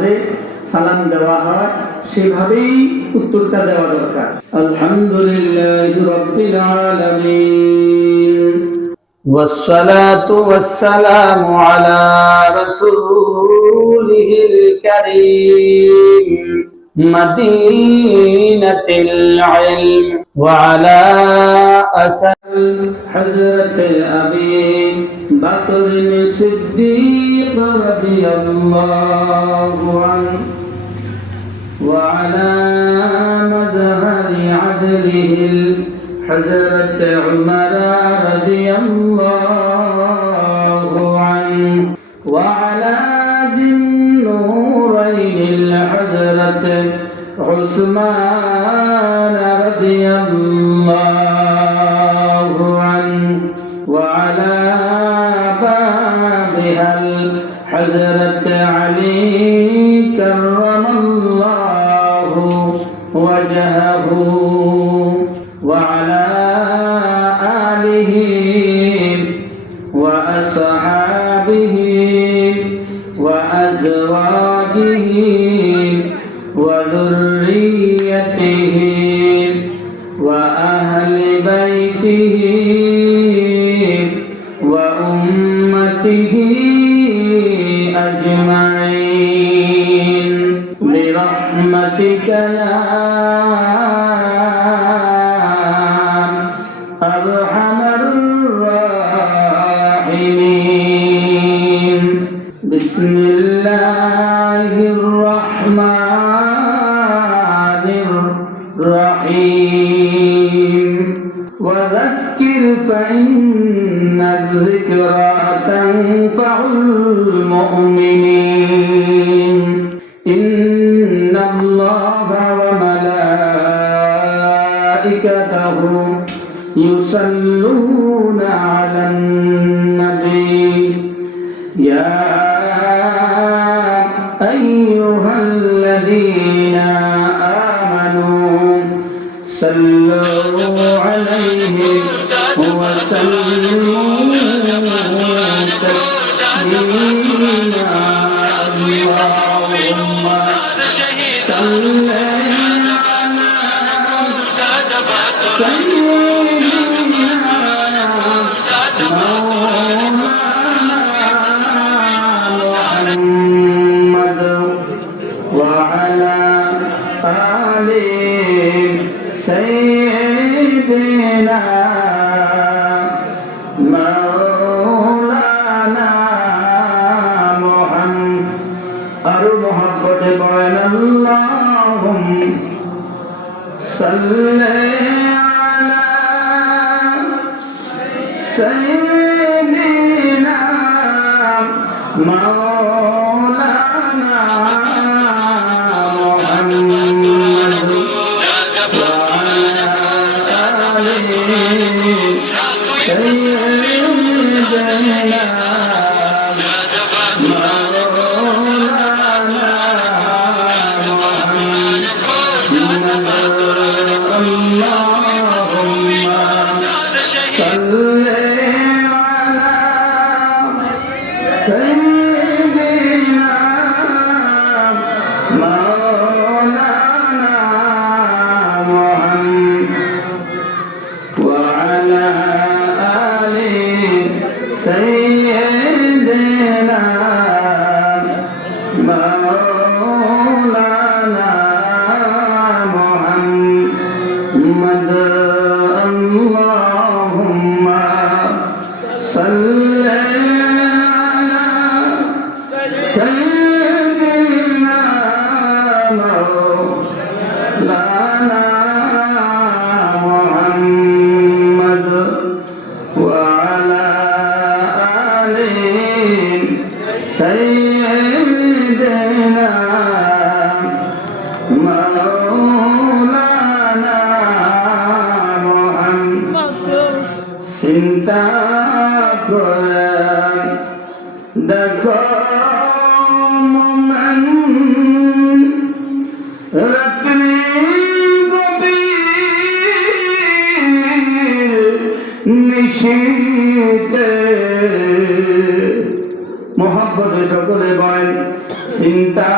নামাজে সালাম দেওয়া হয় সেভাবেই উত্তরটা দেওয়া দরকার। আলহামদুলিল্লাহি রাব্বিল আলামিন والصلاة والسلام على رسوله الكريم مدينة العلم وعلى أسد حضرت أبي بكر الصديق رضي الله عنه وعلى مظهر عدله حضرت عمر رضي الله عنه وعلى ذي النورين الحضرت عثمان رضي الله عنه وعلى بابها الحضرت علي كرم الله وجهه وعلى آله وأصحابه وأزواجه وذريته وأهل بيته وأمته أجمعين برحمتك يا أرحم الراحمين بسم الله الرحمن الرحيم وذكر فإن الذكرى تنفع المؤمنين إن الله وملائكته يصلون على النبي يا أيها الذين آمنوا صلوا عليه وسلموا تسليما اللهم صل وعلى آل سيدنا مولانا محمد أرو محبت بين اللهم صل على سيدنا مولانا سيدنا مولانا محمد اللهم صل على سيدنا مولانا محمد وعلى سيدنا مولانا محمد চিন্তা করে দেখো মোমেন রাত্রি গভীর নিশীতে মোহাম্মদ সকলে বলেন চিন্তা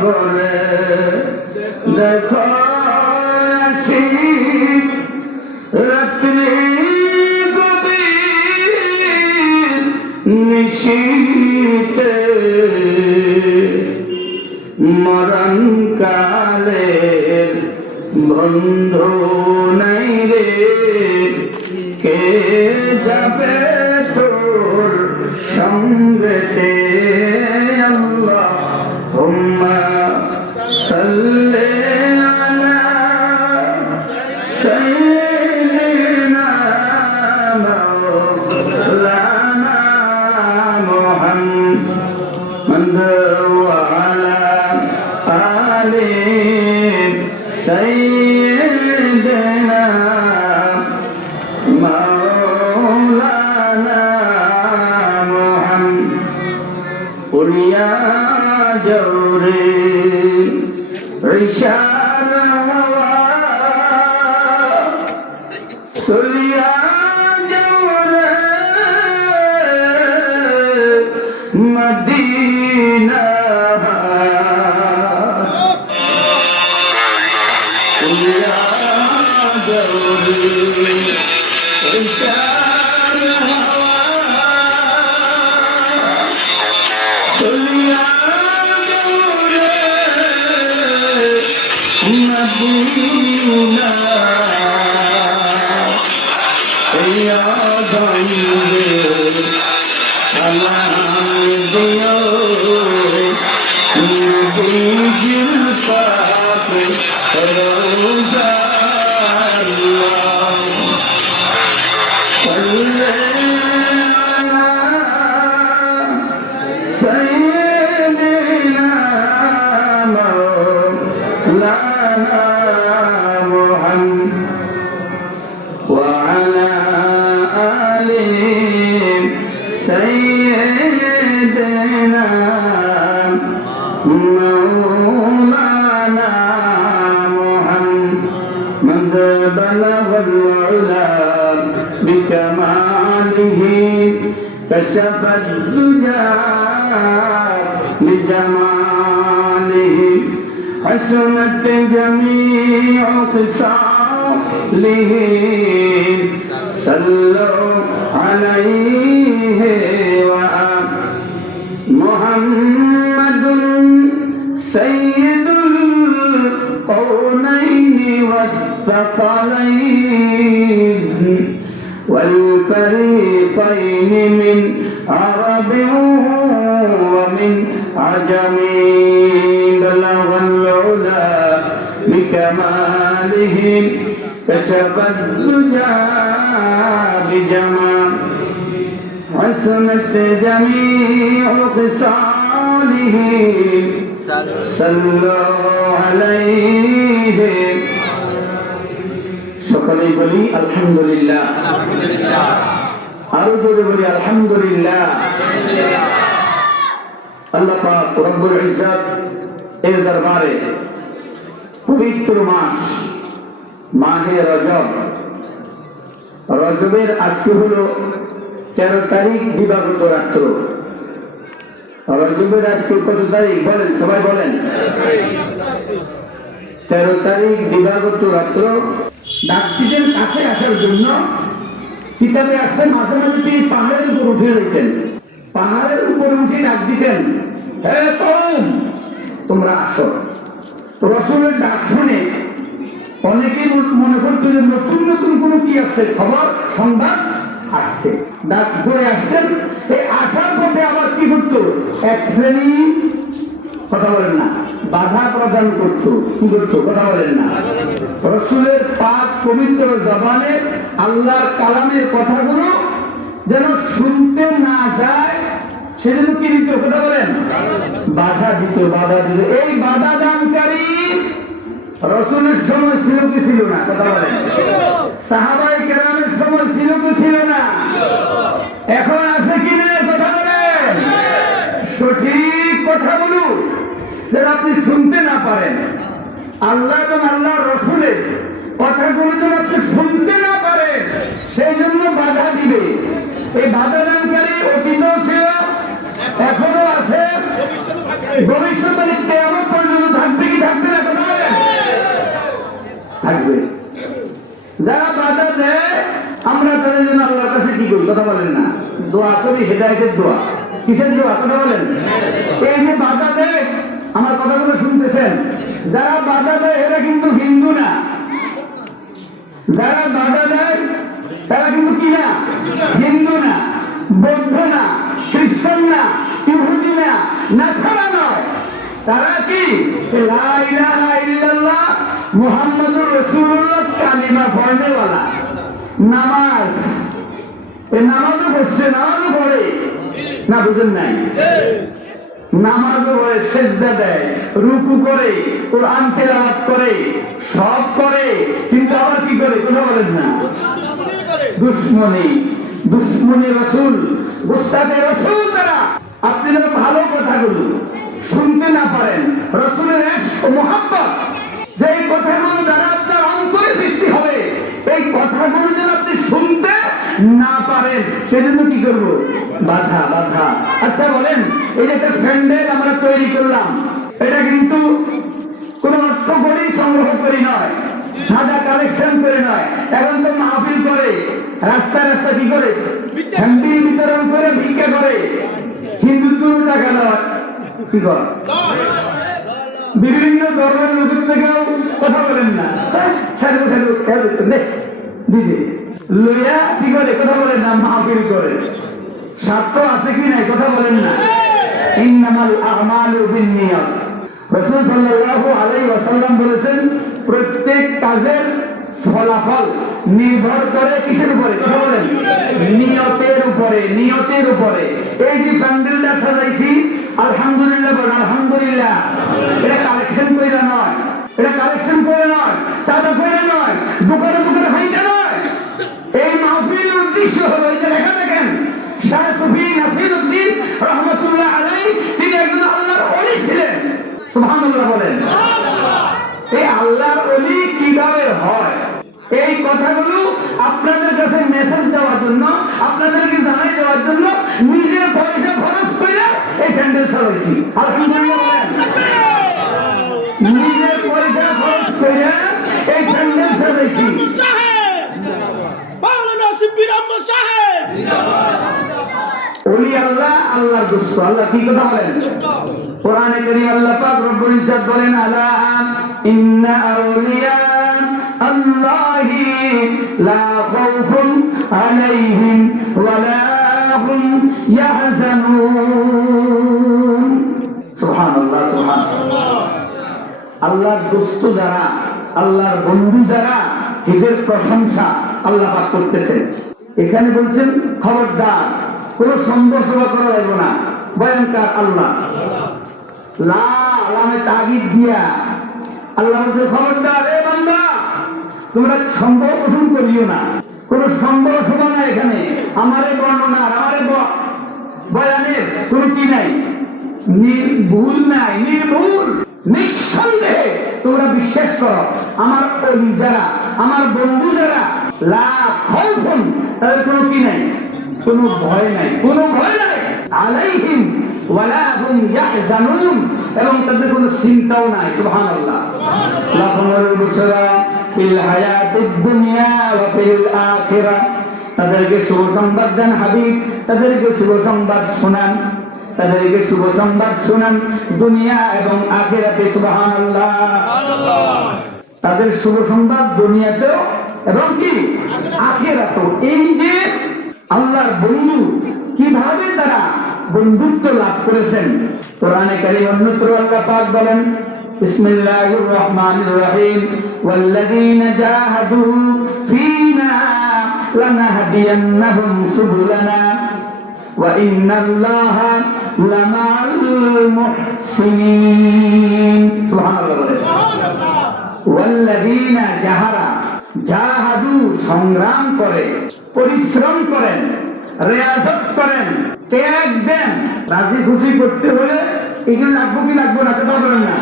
করে দেখো আসি রাত্রি গভীর নিশীতে মরণ কালের বন্ধু নাই রে কে যাবে তোর সঙ্গেতে আল্লাহুম্মা সাল্লি আলা সাইয়্যিদিনা মাওলানা মুহাম্মদ ওয়া আলা আলি সাইয়্যিদিনা মাওলানা মুহাম্মদ قل يا جوري عشان هوى قل يا جوري مدينة قل يا جوري عشان هوى قل يا مدينة يا ضيق سلام ديو نبيج الفاق روضة الله صل سيدنا مولانا محمد وعلى آل سيدنا مولانا محمد بلغ العلا بكماله كشف الدجى بجماله حسنت جميع خصاله صلوا عليه محمد سيد القونين والثقلين والفريقين من عرب ومن عجم بلغ العلا بكماله كشف الدجى بجمال حسنت جميع خصاله صلوا عليه সকলেই বলি আলহামদুলিল্লাহ আরো জোরে বলি আলহামদুলিল্লাহ আল্লাহ পাক রব্বুল ইজ্জত এর দরবারে পবিত্র মাস মাহে রজব রজবের আজকে হলো 13 তারিখ দিবাগত রাত্র রজবের আজকে কত তারিখ বলেন সবাই বলেন 13 তারিখ দিবাগত রাত্র ডাকটিদের কাছে আসার জন্য কিতাবে আসছে মাঝে মাঝে তিনি পাহাড়ের উপর উঠে যেতেন পাহাড়ের উপর উঠে ডাক দিতেন হে কওম তোমরা আসো রাসূলের ডাক শুনে অনেকেই মনে করতো যে নতুন নতুন কোনো কি আছে খবর সংবাদ আসছে ডাক করে আসতেন এই আসার পথে আবার কি করতো এক শ্রেণী কথা বলেন না বাধা প্রদান করতো কি করতো কথা বলেন না রাসূলের পাক পবিত্র জবানে আল্লাহর কালামের কথাগুলো যেন শুনতে না যায় সেজন্য কি দিত কথা বলেন বাধা দিত এই বাধা দানকারী রাসূলের সময় ছিল কি ছিল না কথা বলেন সাহাবায়ে কেরামের সময় ছিল কি ছিল না এখন আছে কি না কথা বলেন সঠিক কথাগুলো যেন আপনি শুনতে না পারেন আল্লাহ এবং আল্লাহর রাসূলের কথাগুলো যেন আপনি শুনতে না পারেন সেই জন্য বাধা দিবে এই বাধা দানকারী অতীতও ছিল এখনো আছে ভবিষ্যতে কিয়ামত পর্যন্ত থাকবে। যারা বাধা দেয় আমরা তাদের জন্য আল্লাহর কাছে কি করি? কথা বলেন না, দোয়া করি, হেদায়েতের দোয়া। কিসের দোয়া? কথা বলেন। এই যে বাধা দেয়, আমার কথাগুলো শুনতেছেন, যারা বাধা দেয় এরা কিন্তু হিন্দু না। যারা বাধা দেয় তারা কিন্তু কি না? হিন্দু না, বৌদ্ধ না, খ্রিস্টান না, ইহুদি না, নাসারা নয়। তারা কি? লা ইলাহা ইল্লাল্লাহ মুহাম্মাদুর রাসূলুল্লাহ কালিমা পড়নেওয়ালা। নামাজ, এই নামাজও পড়ছে, নামাজও পড়ে না, বুঝেন নাই? নামাজও পড়ে, সেজদা দেয়, রুকু করে, কোরআন তেলাওয়াত করে, সব করে, কিন্তু আবার কি করে? কথা বলেন না, দুশ্মনী, দুশ্মনী রাসূল, গোস্তাতে রাসূল। তারা আপনি যেন ভালো কথাগুলো শুনতে না পারেন, রাসূলের ইশক ও মুহাব্বত, যে কথাগুলো দ্বারা আপনার অন্তরে সৃষ্টি হবে, এই কথাগুলো যেন আপনি শুনতে না পারেন, সেজন্য কি করবো? বাধা, বাধা। আচ্ছা বলেন, এই যে একটা প্যান্ডেল আমরা তৈরি করলাম, এটা কিন্তু কোন অর্থ করেই সংগ্রহ করি নয়, সাদা কালেকশন করে নয়। এখন তো মাহফিল করে, রাস্তা রাস্তা কি করে? হ্যান্ডিল বিতরণ করে, ভিক্ষা করে। হিন্দুত্ব টাকা নয়, কি করে? বিভিন্ন ধর্মের লোকের থেকেও কথা বলেন না, সাধু সাধু দিদি লইয়া কি করে? কথা বলেন না, মাহফিল করে। স্বার্থ আছে কি নাই? কথা বলেন না। ইন্নামাল আমালু বিন্নিয়াত। রাসূল সাল্লাল্লাহু আলাইহি ওয়াসাল্লাম বলেছেন, প্রত্যেক কাজের ফলাফল নির্ভর করে কিসের উপরে? কথা বলেন, নিয়তের উপরে, নিয়তের উপরে। এই যে প্যান্ডেলটা সাজাইছি, আলহামদুলিল্লাহ বল, আলহামদুলিল্লাহ। এটা কালেকশন কইরা নয়, এটা কালেকশন করে নয়, সাদা করে নয়, দোকানে দোকানে হাইটা নয়। এই মাহফিলের উদ্দেশ্য হলো, এই যে লেখা দেখেন, শাহ সুফি নাসিরউদ্দিন রহমাতুল্লাহ আলাইহি, তিনি একজন আল্লাহর ওলি ছিলেন। সুবহানাল্লাহ বলেন। এই আল্লাহর ওলি কিভাবে হয়, এই কথাগুলো আপনাদের কাছে মেসেজ দেওয়ার জন্য, আপনাদেরকে জানাই দেওয়ার জন্য নিজের পয়সা খরচ করে এই প্যান্ডেল সাজাইছি। আলহামদুলিল্লাহ বলেন। নিজের পয়সা খরচ করে এই প্যান্ডেল সাজাইছি। ওলি আল্লাহ, আল্লাহর দোস্ত। আল্লাহ কি কথা বলেন? কোরআনে কারীম আল্লাহ পাক রব্বুল ইজ্জত বলেন, আলা ইন্না আউলিয়া আল্লাহি লা খাউফুন আলাইহিম ওয়া লা হুম ইয়াহজানুন। সুবহানাল্লাহ, সুবহানাল্লাহ। আল্লাহর দোস্ত যারা, আল্লাহর বন্ধু যারা, এদের প্রশংসা আল্লাহ পাক করতেছেন। এখানে বলছেন, খবরদার কোন সন্দেহ সভা করা যাবে না, ভয়ঙ্কর আল্লাহ। লা লামে তাগিদ দিয়া আল্লাহ বলছে, খবরদার এ বান্দা, তোমরা সন্দেহ পোষণ করিও না। কোন সন্দেহ সভা না এখানে। আমারে বর্ণনার, আমারে বয়ানের কোন কি নাই, ভুল নাই, নির্ভুল, নিঃসন্দেহে তোমরা বিশ্বাস করো। আমার ওলি যারা, আমার বন্ধু যারা, লা খাউফুন, তাদের কোনো কি নাই, কোনো ভয় নাই, কোনো ভয় নাই, আলাইহিম ওয়ালা হুম ইয়াহজানুন, এবং তাদের কোনো চিন্তাও নাই। সুবহানাল্লাহ। লাহুমুল বুশরা ফিল হায়াতিদ দুনিয়া ওয়া ফিল আখিরাহ। তাদেরকে শুভ সংবাদ দেন হাবিব, তাদেরকে শুভ সংবাদ শোনান, তাদেরকে শুভ সংবাদ শোনান দুনিয়া এবং আখিরাতে। সুবহানাল্লাহ। তাদের শুভ সংবাদ দুনিয়াতেও এবং কি আখিরাতেও। এই যে আল্লাহর বন্ধু, কিভাবে তারা বন্ধুত্ব লাভ করেছেন, কোরআনে কারীম অন্যত্র আল্লাহ পাক বলেন, বিসমিল্লাহির রহমানির রহিম, ওয়াল্লাযীনা জাহাদু ফীনা লানাহদিয়ান্নাহুম সুবুলানা ওয়া ইন্নাল্লাহা লামাআল মুহসিনিন। সুবহানাল্লাহ বলেন। ওয়াল্লাযীনা জাহাদু, সংগ্রাম করে, পরিশ্রম করেন, রিয়াজত করেন, ত্যাগ দেন। রাজি খুশি করতে হলে এগুলো লাগবো কি লাগবো না? কথা বলেন না।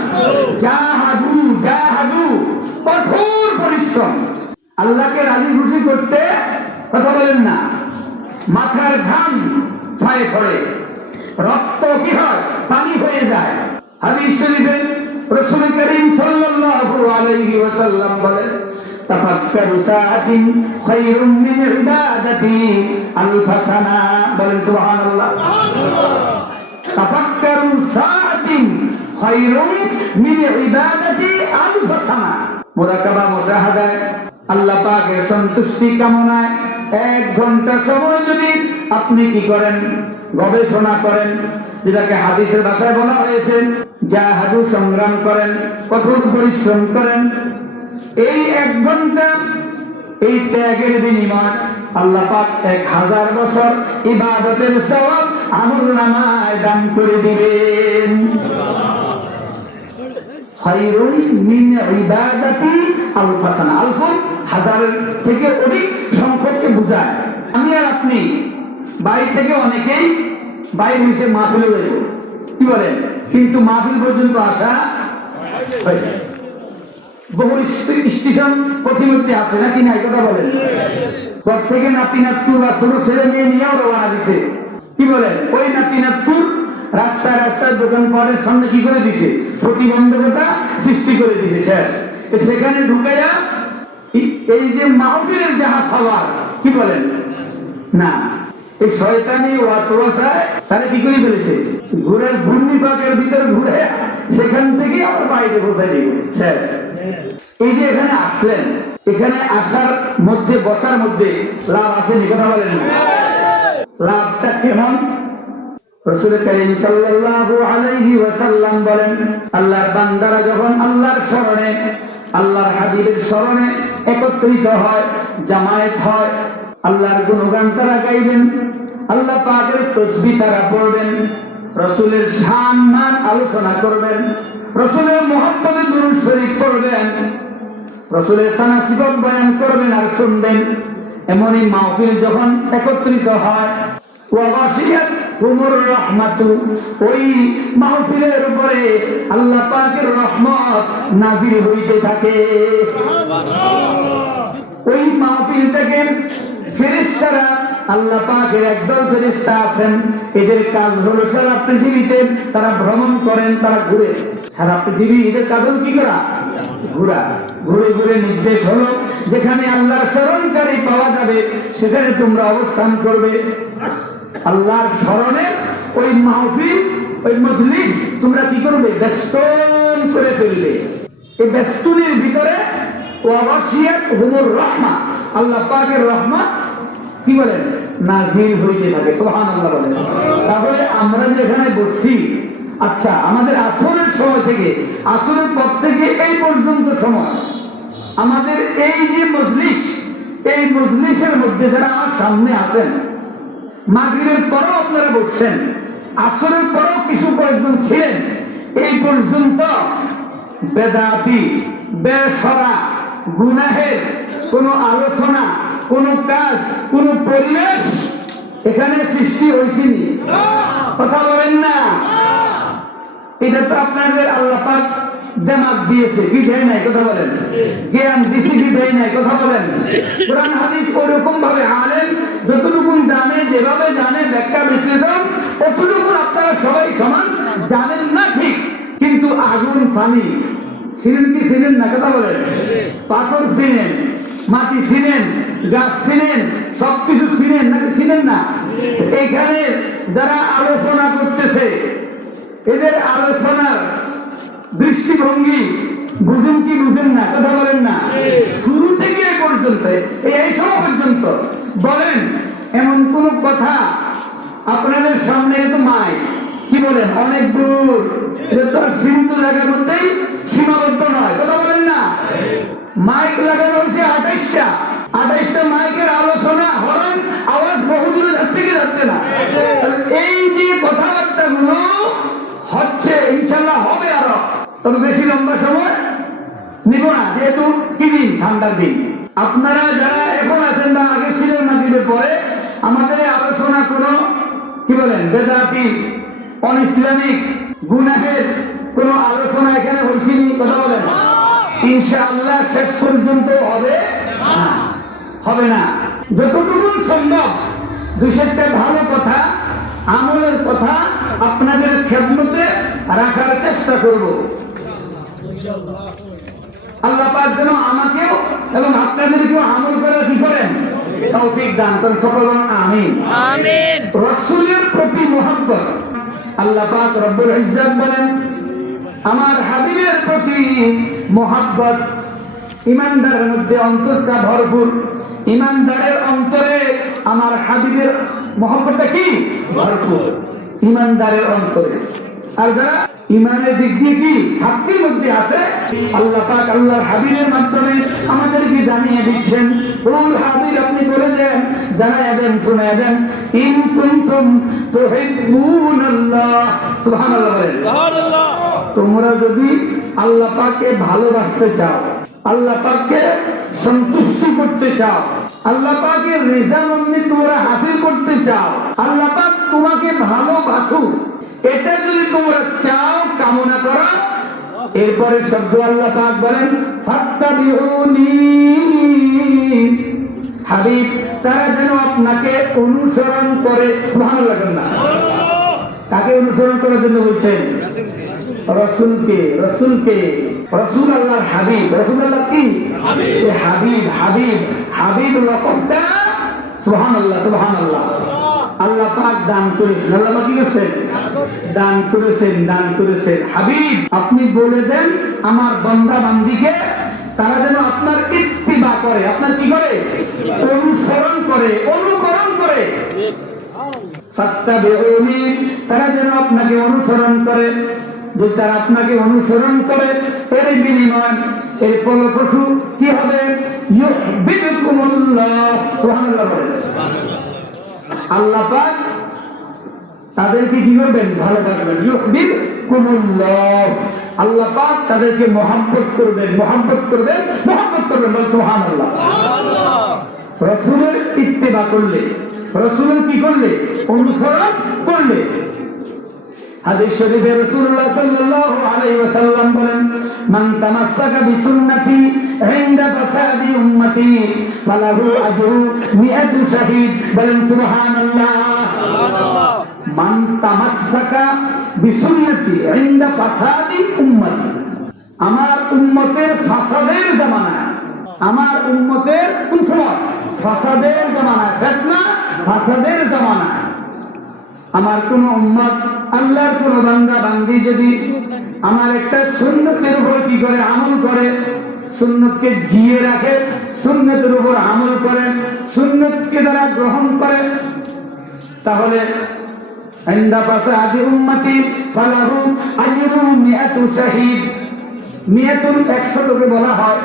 জাহাদু, জাহাদু, কঠোর পরিশ্রম। আল্লাহকে রাজি খুশি করতে, কথা বলেন না, মাথার ঘাম পায়ে পড়ে, রক্ত কি হয়, পানি হয়ে যায়। হাদিস শরীফে রাসূল করিম সাল্লাল্লাহু আলাইহি ওয়াসাল্লাম বলেন তাফাক্কারু সাআতিন খায়রুম মিন ইবাদাতি আলফ সানা। বলেন সুবহানাল্লাহ। তাফাক্কারু সাআতিন খায়রুম মিন ইবাদাতি আলফ সানা। মুরাকাবা মুশাহাদায় আল্লাহ পাকের সন্তুষ্টি কামনায় 1 ঘন্টা সময় যদি আপনি কি করেন, গবেষণা করেন, যেটাকে হাদিসের ভাষায় বলা হয়েছে জাহাদু, সংগ্রাম করেন, কঠোর পরিশ্রম করেন, এই 1 ঘন্টা এই ত্যাগের বিনিময় আল্লাহ পাক 1000 বছর ইবাদতের সওয়াব আমলনামায় দান করে দিবেন। খায়রুন মিন ইবাদাতি আলফ সানা। আলফ হাজারের থেকে অধিক সংখ্যাকে বোঝায়। আমি আর আপনি বাড়ি থেকে অনেকেই বাইরে এসে মাহফিলে যাব, কি বলেন, কিন্তু মাহফিল পর্যন্ত আসা হয় না। বহু স্টেশন প্রতিমধ্যে আছে নাকি নাই, কথা বলেন। ঘর থেকে নাতি নাত্তুর বা ছোট ছেলে মেয়ে নিয়েও রওনা দিছে, কি বলেন, ওই নাতি নাত্তুর রাস্তায় রাস্তায় দোকান পাড়ের সামনে কি করে দিছে, প্রতিবন্ধকতা সৃষ্টি করে দিছে। শেষ সেখানে ঢুকাইয়া এই যে মাহফিলের যাহা খাবার, কি বলেন না, এই শয়তানি ওয়াসওয়াসায় তারা কি করে ফেলেছে, ঘুরে ঘূর্ণিপাকের ভিতরে ঘুরে সেখান থেকে আবার বাইরে বসাই দিবে। শেষ। এই যে এখানে আসলেন, এখানে আসার মধ্যে বসার মধ্যে লাভ আছে নি, কথা বলেন। লাভটা কেমন? রাসূল করিম সাল্লাল্লাহু আলাইহি ওয়াসাল্লাম বলেন আল্লাহর বান্দারা যখন আল্লাহর স্মরণে, আল্লাহর হাবিবের স্মরণে একত্রিত হয়, জামায়াত হয়, আল্লাহর গুণগান তারা গাইবেন, আল্লাহ পাকের তাসবিহ তারা পড়বেন, রাসূলের শান মান আলোচনা করবেন, রাসূলের মুহাব্বতে দুরূদ শরীফ পড়বেন, রাসূলের সানা সিফাত বয়ান করবেন আর শুনবেন। এমনই মাহফিল যখন একত্রিত হয়, ওয়া গাশিয়াত হুমুর রাহমাতু, ওই মাহফিলের উপরে আল্লাহ পাকের রহমত নাযিল হইতে থাকে। ওই মাহফিল থেকে ফেরেশতারা, আল্লাহ পাকের একদল ফেরেশতা আছেন, এদের কাজ হলো সারা পৃথিবীতে তারা ভ্রমণ করেন, তারা ঘুরে সারা পৃথিবী, এদের কাজ কি করা, ঘোরা। ঘুরে ঘুরে নির্দেশ হলো যেখানে আল্লাহর স্মরণকারী পাওয়া যাবে সেখানে তোমরা অবস্থান করবে। আল্লাহর স্মরণে ওই মাহফিল, ওই মজলিস তোমরা কি করবে, বেষ্টন করে ফেলবে। এই বেষ্টনীর ভিতরে ওয়াগাশিয়াত হুমুর রাহমা, আল্লাহ পাকের রহমত কি বলেন নাযিল হইতে থাকে। সুবহানাল্লাহ বলেন। তাহলে আমরা যেখানে বসছি, আচ্ছা আমাদের আসরের সময় থেকে, আসরের পর থেকে এই পর্যন্ত সময় আমাদের এই যে মজলিস, এই মজলিসের মধ্যে যারা আমার সামনে আছেন, মাগরিবের পরও আপনারা বসছেন, আসরের পরও কিছু কয়েকজন ছিলেন, এই পর্যন্ত বেদাতি, বেশরা, গুনাহের কোন আলোচনা, কোন কাজ, কোন পরিবেশ এখানে সৃষ্টি হয়েছিনি, কথা বলেন না। এটা তো আপনাদের আল্লাহ পাক দেমাগ দিয়েছে, কি দেয় নাই, কথা বলেন, জ্ঞান দিছি, কি দেয় নাই, কথা বলেন। কোরআন হাদিস ওরকম ভাবে আলেম যতটুকু জানে, যেভাবে জানে ব্যাখ্যা বিশ্লেষণ, ততটুকু আপনারা সবাই সমান জানেন না ঠিক, কিন্তু আগুন পানি ছিলেন কি ছিলেন না, কথা বলেন, পাথর ছিলেন, মাটি ছিলেন, গাছ ছিলেন, সবকিছু ছিলেন নাকি ছিলেন না। এখানে যারা আলোচনা করতেছে, এদের আলোচনার দৃষ্টিভঙ্গি বুঝেন কি বুঝেন না, কথা বলেন না। শুরু থেকে এই পর্যন্ত, এই সময় পর্যন্ত বলেন এমন কোন কথা আপনাদের সামনে, তো মাইক কি বলেন অনেক দূর, এটা তো সীমিত জায়গার মধ্যেই সীমাবদ্ধ নয়, কথা বলেন না। মাইক লাগানো হয়েছে 28টা মাইকের আলোচনা, হরন আওয়াজ বহু দূরে যাচ্ছে কি যাচ্ছে না। এই যে কথাবার্তা গুলো হচ্ছে, ইনশাল্লাহ হবে আরো, তবে বেশি লম্বা সময় নিব না, যেহেতু কি দিন, ঠান্ডার দিন। আপনারা যারা এখন আছেন বা আগে ছিলেন মাগরিবের পরে, আমাদের এই আলোচনা কোনো কি বলেন বেদাতি, অন ইসলামিক, গুনাহের কোন আলোচনা এখানে হয়েছিনি, কথা বলেন। ইনশাআল্লাহ শেষ পর্যন্ত হবে না, হবে না। যতটুকু সম্ভব 2-4টা ভালো কথা, আমলের কথা আপনাদের খেদমতে রাখার চেষ্টা করব। আল্লাহ পাক যেন আমাকেও এবং আপনাদেরকেও আমল করার কি করেন, তৌফিক দান করেন। সকল আমিন আমিন। রাসূলের প্রতি মুহাব্বত, আল্লাহ পাক রব্বুল ইজ্জত বলেন আমার হাবিবের প্রতি মুহাব্বত। ঈমানদারের মধ্যে অন্তরটা ভরপুর, ঈমানদারের অন্তরে আমার হাবিবের মুহাব্বতটা কি ভরপুর, ঈমানদারের অন্তরে। আর যারা ঈমানের দিক দিয়ে কি ঘাটতির মধ্যে আছে, আল্লাহ পাক আল্লাহর হাবিবের মাধ্যমে আমাদেরকে জানিয়ে দিচ্ছেন। ওল হাবিব আপনি বলে দেন, জানায়া দেন, শোনায়া দেন, ইন কুনতুম তুহিব্বুনাল্লাহ, সুবহানাল্লাহ বলেন। সুবহানাল্লাহ। তোমরা যদি আল্লাহ পাককে ভালোবাসতে চাও, আল্লাহ পাককে সন্তুষ্টি করতে চাও, আল্লাহ পাকের রেজামন্দি তোমরা হাসিল করতে চাও, আল্লাহ পাক তোমাকে ভালোবাসুক, এটা যদি তোমরা চাও, কামনা করো, এরপরে শব্দ আল্লাহ পাক বলেন ফাত্তাবিউনি, হাবিব তারা যেন আপনাকে অনুসরণ করে। সুবহানাল্লাহ। তাকে অনুসরণ করার জন্য বলছেন রাসূলকে, রাসূলকে, রাসূল আল্লাহর হাবিব, রাসূল আল্লাহ কি হাবিব, হাবিব, হাবিব লকবটা সুবহানাল্লাহ, সুবহানাল্লাহ। আল্লাহ পাক দান করেছেন, আল্লাহ পাক কি করেছেন, দান করেছেন, দান করেছেন। হাবিব আপনি বলে দেন আমার বান্দা বান্দীকে তারা যেন আপনার ইত্তিবা করে, আপনার কি করে, অনুসরণ করে, অনুকরণ করে। ফাত্তাবিউনি, তারা যেন আপনাকে অনুসরণ করে। যদি তারা আপনাকে অনুসরণ করে, এর বিনিময় এর ফলপ্রসূ কি হবে, ইউহিব্বুকুমুল্লাহ, সুবহানাল্লাহ বলেন। আল্লাহ পাক তাদেরকে কি করবেন, ভালোবাসবেন। ইউহিব্বুকুমুল্লাহ, আল্লাহ পাক তাদেরকে মহব্বত করবেন, মহব্বত করবেন, মহব্বত করবেন। বল সুবহানাল্লাহ। রাসূলের ইত্তেবা করলে, রাসূলের কি করলে, অনুসরণ করলে। হাদিস শরীফে রাসূলুল্লাহ সাল্লাল্লাহু আলাইহি ওয়াসাল্লাম বলেন মান তামাসসাকা বিসুন্নতি ইনদা ফাসাদি উম্মতি ফালাহু আজরু মিআতু শাহীদ। বলেন সুবহানাল্লাহ। মান তামাসসাকা বিসুন্নতি ইনদা ফাসাদি উম্মতি, আমার উম্মতের ফাসাদের জামানায়, আমার উম্মতের কোন সময়, ফাসাদের জামানায়, ফিতনা ফাসাদের জামানায় আমার কোন উম্মত, আল্লাহর কোন বান্দা বান্দি যদি আমার একটা সুন্নতের উপর কি করে, আমল করে, সুন্নতকে জিয়ে রাখে, সুন্নতের উপর আমল করে, সুন্নতকে দ্বারা গ্রহণ করে, তাহলে ইনদা ফাসাদি উম্মতি ফালাহু আজরু মিআতু শাহীদ। মিআতুন 100 লোকে বলা হয়,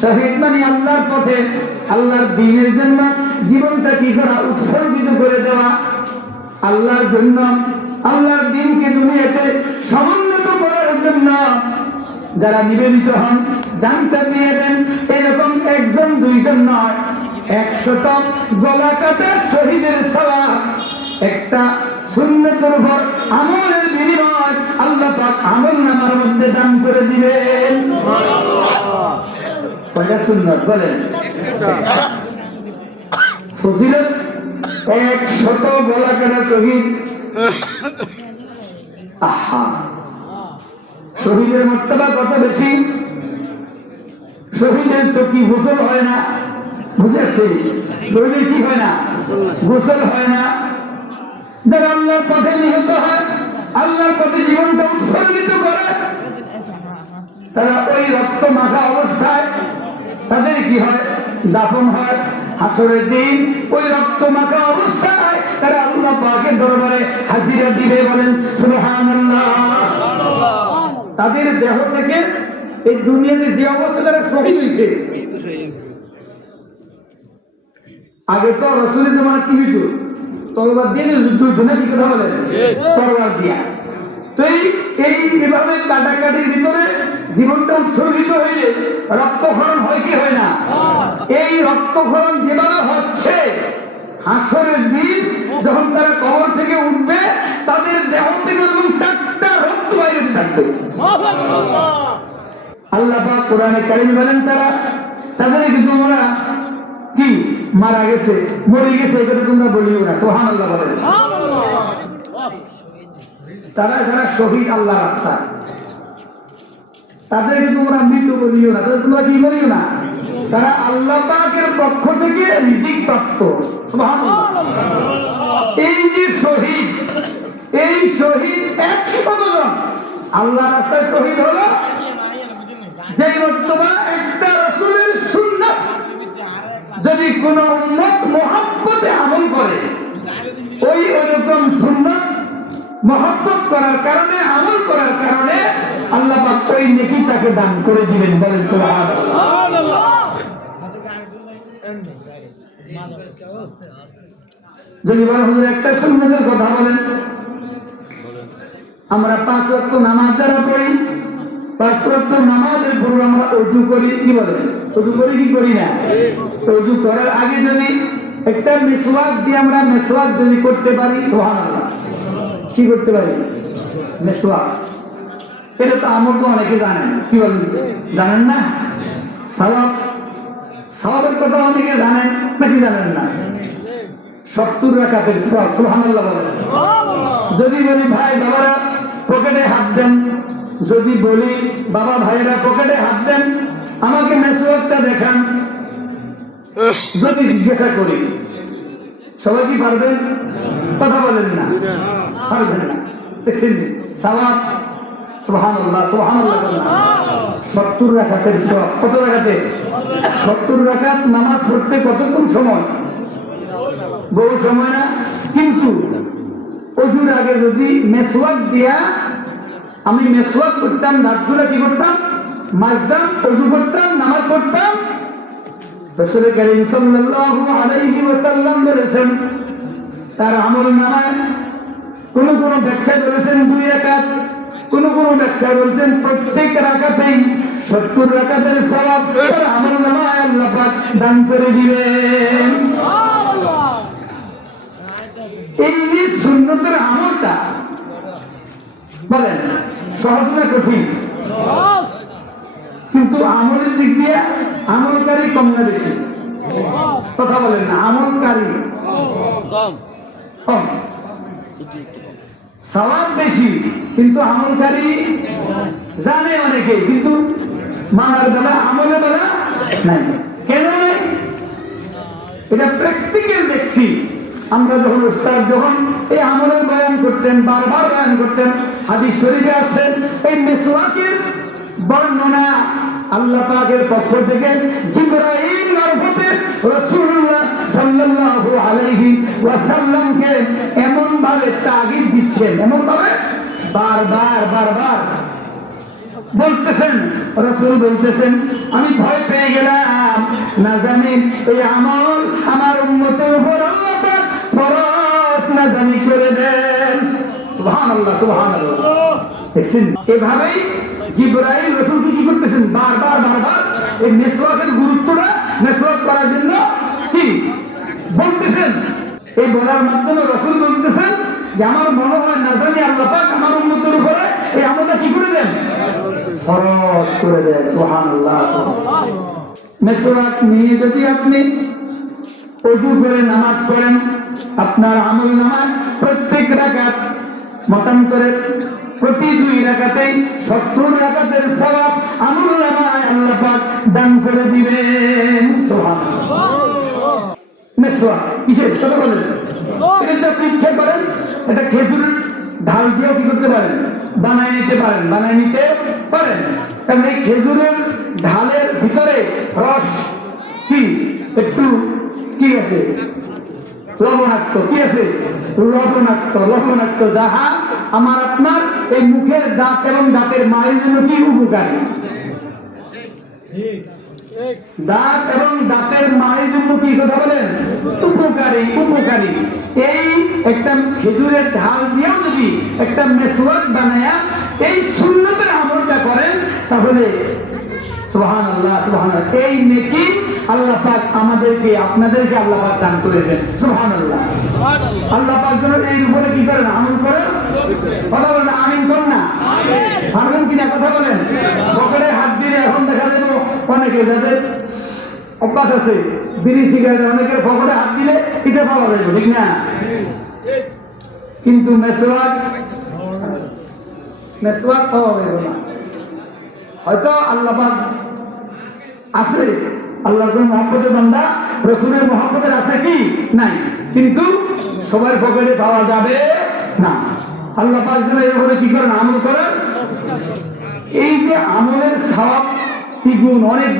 শহীদ মানে আল্লাহর পথে, আল্লাহর দ্বীনের জন্য জীবনটা কি করা, উৎসর্গিত করে দেওয়া, আল্লাহর জন্য, আল্লাহর দ্বীনকে দুনিয়াতে সমুন্নত করার জন্য যারা নিবেদিত হন, জানতে নিয়ে দেন, এরকম একজন দুইজন নয়, 100 গলা কাটা শহীদের সওয়াব একটা সুন্নতের উপর আমলের বিনিময় আল্লাহ পাক আমল নামার মধ্যে দান করে দিবেন। কয়টা সুন্নাত বলেন? ফজিলত 100 গলা কাটা শহীদ। আহা, শহীদের মর্তবা কত বেশি। শহীদের তো কি গোসল হয় না, বুঝেছি, শহীদের কি হয় না, গোসল হয় না। যারা আল্লাহর পথে নিহত হয়, আল্লাহর পথে জীবনটা উৎসর্গিত করে, তারা ওই রক্ত মাখা অবস্থায় তাদের কি হয়, দাফন হয়। হাসরের দিন ওই রক্ত মাখা অবস্থায় তারা আল্লাহ পাকের দরবারে হাজিরা দিবে। বলেন সুবহানাল্লাহ। তাদের দেহ থেকে এই দুনিয়াতে যে অবস্থা তারা শহীদ হয়েছে, আগে তো রাসূলের জামানায় কি হইতো, তরবার দিয়ে যুদ্ধ হইতো না, কি কথা বলেন, তরবার দিয়া। তো এই এভাবে কাটাকাটির ভিতরে জীবনটা উৎসর্গিত হইলে রক্তক্ষরণ হয় কি হয় না? এই রক্তক্ষরণ যেভাবে হচ্ছে, হাসরের দিন যখন তারা কবর থেকে উঠবে, তাদের দেহ থেকে এরকম টাটকা রক্ত বাইরে থাকবে। আল্লাহ পাক কোরআনে কারীমে বলেন তাদেরকে তোমরা কি মারা গেছে, মরে গেছে, এটা তোমরা বলিও না। সুবহানাল্লাহ বলেন। তারা যারা শহীদ আল্লাহর রাস্তায়, তাদেরকে তোমরা মৃত বলিও না, তাদের তোমরা কি বলিও না, তারা আল্লাহ পাকের পক্ষ থেকে রিজিক প্রাপ্ত। সুবহানাল্লাহ। এই যে শহীদ, এই শহীদ 100 জন আল্লাহ রাস্তায় শহীদ হলো, যে বর্তমান একটা রাসূলের সুন্নাত যদি কোন উম্মত মুহাব্বতে আমল করে, ওই ওরকম সুন্নাত মহব্বত করার কারণে, আমল করার কারণে আল্লাহ পাক ওই নেকি তাকে দান করে দিবেন। বলেন সুবহানাল্লাহ। যদি বলেন হুজুর একটা সুন্নাতের কথা বলেন, আমরা 5 ওয়াক্ত নামাজ যারা পড়ি, 5 ওয়াক্ত নামাজের পর আমরা ওযু করি, কি বলেন ওযু করি কি করি না? ওযু করার আগে যদি একটা মিসওয়াক দিয়ে আমরা মিসওয়াক যদি করতে পারি, সুবহানাল্লাহ, কি করতে পারি? মিসওয়াক। এটা তো আমল তো অনেকে জানেন, কি বলেন, জানেন না? সওয়াব, সওয়াবের কথা অনেকে জানেন নাকি জানেন না? 70 রাকাতের সওয়াব, সুবহানাল্লাহ বলেন। যদি বলি ভাই বাবারা পকেটে হাত দেন, যদি বলি বাবা ভাইরা পকেটে হাত দেন, আমাকে মিসওয়াকটা দেখান, যদি জিজ্ঞাসা করি, সবাই কি পারবেন? কথা বলেন না, পারবেন না। দেখছেন সওয়াব, সুবহানাল্লাহ, সুবহানাল্লাহ। 70 রাকাতের সওয়াব। কত রাকাতে? 70 রাকাত নামাজ পড়তে কতক্ষণ সময়? বহু সময় না? কিন্তু ওযুর আগে যদি মিসওয়াক দিয়া আমি মিসওয়াক করতাম, দাঁতগুলো কি করতাম? মাজতাম, ওযু করতাম, নামাজ পড়তাম, রাসূল কারীম সাল্লাল্লাহু আলাইহি ওয়াসাল্লাম বলেছেন, তার আমলনামায় কোন কোন ব্যাখ্যায় বলেছেন 2 রাকাত, কোন কোন ব্যাখ্যায় বলেছেন প্রত্যেক রাকাতেই 70 রাকাতের সওয়াব তার আমলনামায় আল্লাহ পাক দান করে দিবেন। এই যে সুন্নতের আমলটা বলেন সহজ না কঠিন? কিন্তু আমলের দিক দিয়ে আমলকারী কম না বেশি? কথা বলেন না, আমলকারী কম, সওয়াব বেশি, কিন্তু আমলকারী জানে অনেকে, কিন্তু মানার বেলা আমলের বেলা নাই। কেন নাই? এটা প্র্যাকটিক্যাল দেখছি। আমরা যখন উস্তাদ যখন এই আমলের বয়ান করতেন, বারবার বয়ান করতেন, হাদিস শরীফে আসছেন এই মিসওয়াকের বর্ণনা আল্লাহ পাকের পক্ষ থেকে জিবরাইল মারফতে রাসূলুল্লাহ সাল্লাল্লাহু আলাইহি ওয়াসাল্লামকে এমন ভাবে তাগিদ দিচ্ছেন, এমন ভাবে বারবার বারবার বলতেছেন, রাসূল বলতেছেন, আমি ভয় পেয়ে গেলাম, না জানি এই আমল আমার উম্মতের উপর আল্লাহ পাক ফরজ না জানি করে দেন। সুবহানাল্লাহ, সুবহানাল্লাহ। দেখছেন, এভাবেই জিবরাইল রাসূলকে কি করতেছেন? বারবার বারবার এই মিসওয়াকের গুরুত্বটা মিসওয়াক করার জন্য কি বলতেছেন। এই বলার মাধ্যমে রাসূল বলতেছেন যে আমার মনে হয় না জানি আল্লাহ পাক আমার উম্মতের উপরে এই আমলটা কি করে দেন? ফরজ করে দেন। সুবহানাল্লাহ। মিসওয়াক নিয়ে যদি আপনি ওযু করে নামাজ পড়েন, আপনার আমলনামায় প্রত্যেক রাকাত মতান্তরে প্রতি 2 রাকাতেই 70 রাকাতের সওয়াব আমলনামায় আল্লাহ পাক দান করে দিবেন। সুবহানাল্লাহ। মিসওয়াক কিসের কথা বলেন? এটা আপনি ইচ্ছা করেন, এটা খেজুরের ঢাল দিয়েও কি করতে পারেন? বানায় নিতে পারেন, বানায় নিতে পারেন। কারণ এই খেজুরের ঢালের ভিতরে রস কি একটু কি আছে? লবণাক্ত। কি আছে? লবণাক্ত। লবণাক্ত যাহা আমার আপনার এই মুখের দাঁত এবং দাঁতের মাড়ির জন্য কি উপকারী? দাঁত এবং দাঁতের মাড়ির জন্য কি কথা বলেন? উপকারী, উপকারী। এই একটা খেজুরের ঢাল দিয়েও যদি একটা মিসওয়াক বানায়া এই সুন্নতের আমলটা করেন, তাহলে সুবহানাল্লাহ, সুবহানাল্লাহ, এই নেকি আল্লাহ পাক আমাদেরকে আপনাদেরকে আল্লাহ পাক দান করে দেন। সুবহানাল্লাহ। আল্লাহ পাক যেন এই উপরে কি করেন? আমল করেন। কথা বলেন আমিন করেন না? পারবেন কিনা কথা বলেন? পকেটে হাত দিলে এখন দেখা যাবে অনেকে যাদের অভ্যাস আছে বিড়ি সিগারেট, অনেকের পকেটে হাত দিলে এটা পাওয়া যাবে, ঠিক না? কিন্তু মেসওয়াক পাওয়া যাবে না। হয়তো আল্লাহ পাক আছে, আল্লাহর কোন মহব্বতের বান্দা রসুলের মহব্বতের আছে কি নাই, কিন্তু সবার পকেটে পাওয়া যাবে না। আল্লাহ পাক যেন এর উপরে কি করেন, আমল করেন। এই যে আমলের সওয়াব কি গুণ, অনেক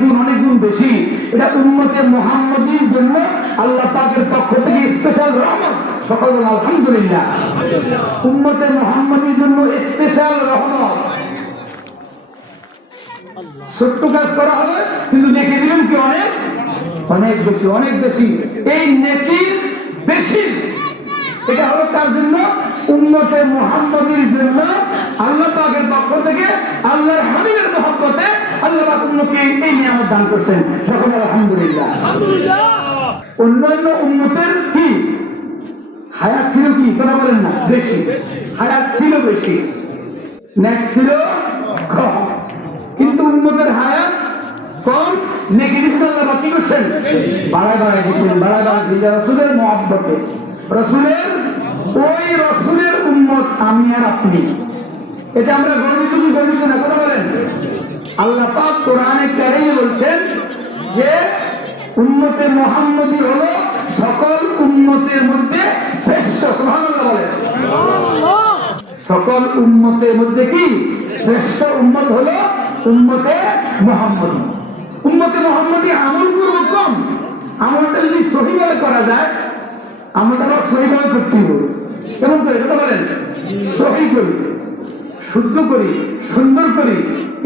গুণ বেশি। এটা উম্মতে মুহাম্মদীর জন্য আল্লাহ পাকের পক্ষ থেকে স্পেশাল রহমত। সকল বলেন আলহামদুলিল্লাহ। উম্মতে মুহাম্মদীর জন্য স্পেশাল রহমত। ছোট্ট কাজ করা হবে কিন্তু নেকি দিলেন কি অনেক বেশি। এই নেকির বেশি এটা হলো তার জন্য, উম্মতে মুহাম্মদীর জন্য আল্লাহ পাকের পক্ষ থেকে আল্লাহর হাবিবের মহব্বতে আল্লাহ পাক উম্মতকে এই নিয়ামত দান করছেন। সকলে আলহামদুলিল্লাহ। অন্যান্য উম্মতের কি হায়াত ছিল কি, কথা বলেন না, বেশি হায়াত ছিল, বেশি নেক ছিল কম, কিন্তু উম্মতের হায়াত কম, নেকি দিয়েছেন আল্লাহ কি করছেন, বাড়ায় দিয়েছেন, বাড়ায় দিয়েছেন রসুলের মহব্বতে। রসুলের উম্মত আমি আর আপনি, এটা আমরা গর্বিত কি গর্বিত না, কথা বলেন। আল্লাহ পাক কোরআনে কারিমে বলছেন যে উম্মতে মুহাম্মদী হলো সকল উম্মতের মধ্যে শ্রেষ্ঠ। সুবহানাল্লাহ বলেন। সকল উম্মতের মধ্যে কি শ্রেষ্ঠ উম্মত হলো উম্মতে মুহাম্মদী। উম্মতে মুহাম্মদী আমল করবো কম, আমলটা যদি সহিভাবে করা যায়, আমলটা আবার সহিভাবে করতে হবে। কেমন করে, কথা বলেন, সহি করি, শুদ্ধ করি, সুন্দর করি,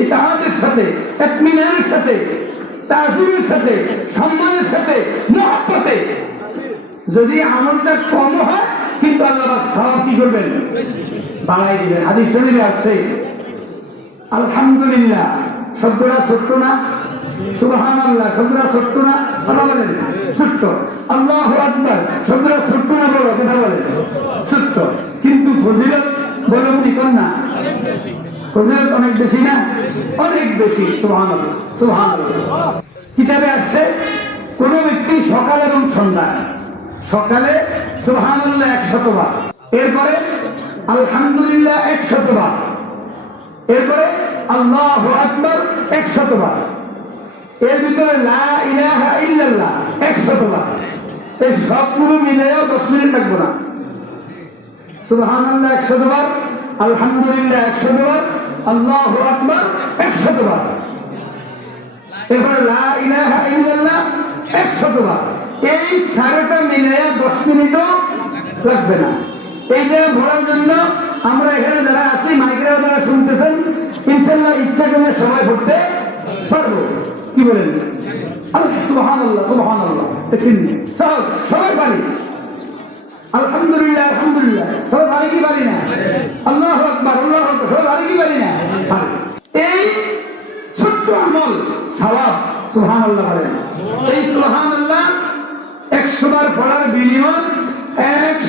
ইতাআতের সাথে, ইতমিনানের সাথে, তাজিমের সাথে, সম্মানের সাথে, মুহাব্বতে। যদি আমলটা কম হয় কিন্তু আল্লাহ পাক সওয়াব কি করবেন, বাড়াই দিবেন। হাদিস শরীফে আছে আলহামদুলিল্লাহ শব্দটা ছোট্ট না, সুবহানাল্লাহ শব্দটা ছোট্ট না, কথা বলেন ছোট্ট। আল্লাহু আকবার শব্দটা ছোট্ট না, বলো কথা বলেন ছোট্ট, কিন্তু ফজিলত বলুন কি না, ফজিলত অনেক বেশি না, অনেক বেশি। সুবহানাল্লাহ সুবহানাল্লাহ। কিতাবে আসছে কোন ব্যক্তি সকাল এবং সন্ধ্যা, সকালে সুবহানাল্লাহ 100 বার, এরপরে আলহামদুলিল্লাহ 100 বার, এরপরে আল্লাহু আকবার 100 বার, এর ভিতরে লা ইলাহা ইল্লাল্লাহ 100 বার, এই সবগুলো মিলেও 10 মিনিট লাগবে না। সুবহানাল্লাহ 100 বার, আলহামদুলিল্লাহ 100 বার, আল্লাহু আকবার 100 বার, এরপরে লা ইলাহা ইল্লাল্লাহ 100 বার। এই সারাটা মিলিয়ে 10 মিনিটও লাগবে না। এই যে ভরার জন্য আমরা এখানে যারা আছি, মাইকের যারা শুনতেছেন, ইনশাআল্লাহ ইচ্ছা করলে সবাই পড়তে পারবো। কি বলেন, সুবহানাল্লাহ সুবহানাল্লাহ, সবাই পারি। আলহামদুলিল্লাহ আলহামদুলিল্লাহ সবাই পারি কি পারি না, আল্লাহু আকবার আল্লাহু আকবার সবাই পারি কি পারি না, পারি। এই ছোট্ট আমল সওয়াব, সুবহানাল্লাহ বলেন। এই সুবহানাল্লাহ 100 বার পড়ার বিনিময়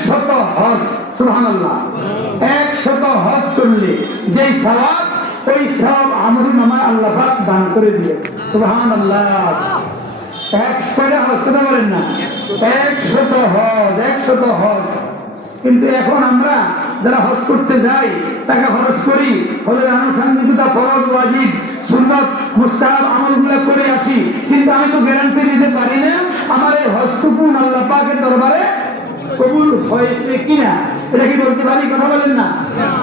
100 হজ। সুবহানাল্লাহ 100 হজ করলে যেই সওয়াব, ওই সওয়াব আমলনামায় আল্লাহ পাক দান করে দিয়ে। সুবহানাল্লাহ 100 হজ, কথা বলেন না, 100 হজ, 100 হজ। কিন্তু এখন আমরা যারা হজ করতে যাই, টাকা খরচ করি, হলে আনুষঙ্গিকতা, ফরজ, ওয়াজিব, সুন্নাত, মুস্তাহাব আমলগুলো করে আসি, কিন্তু আমি তো গ্যারান্টি দিতে পারি না আমার এই হজটুকু আল্লাহ পাকের দরবারে কবুল হয়েছে কিনা। এটা কি বলতে পারি, কথা বলেন না,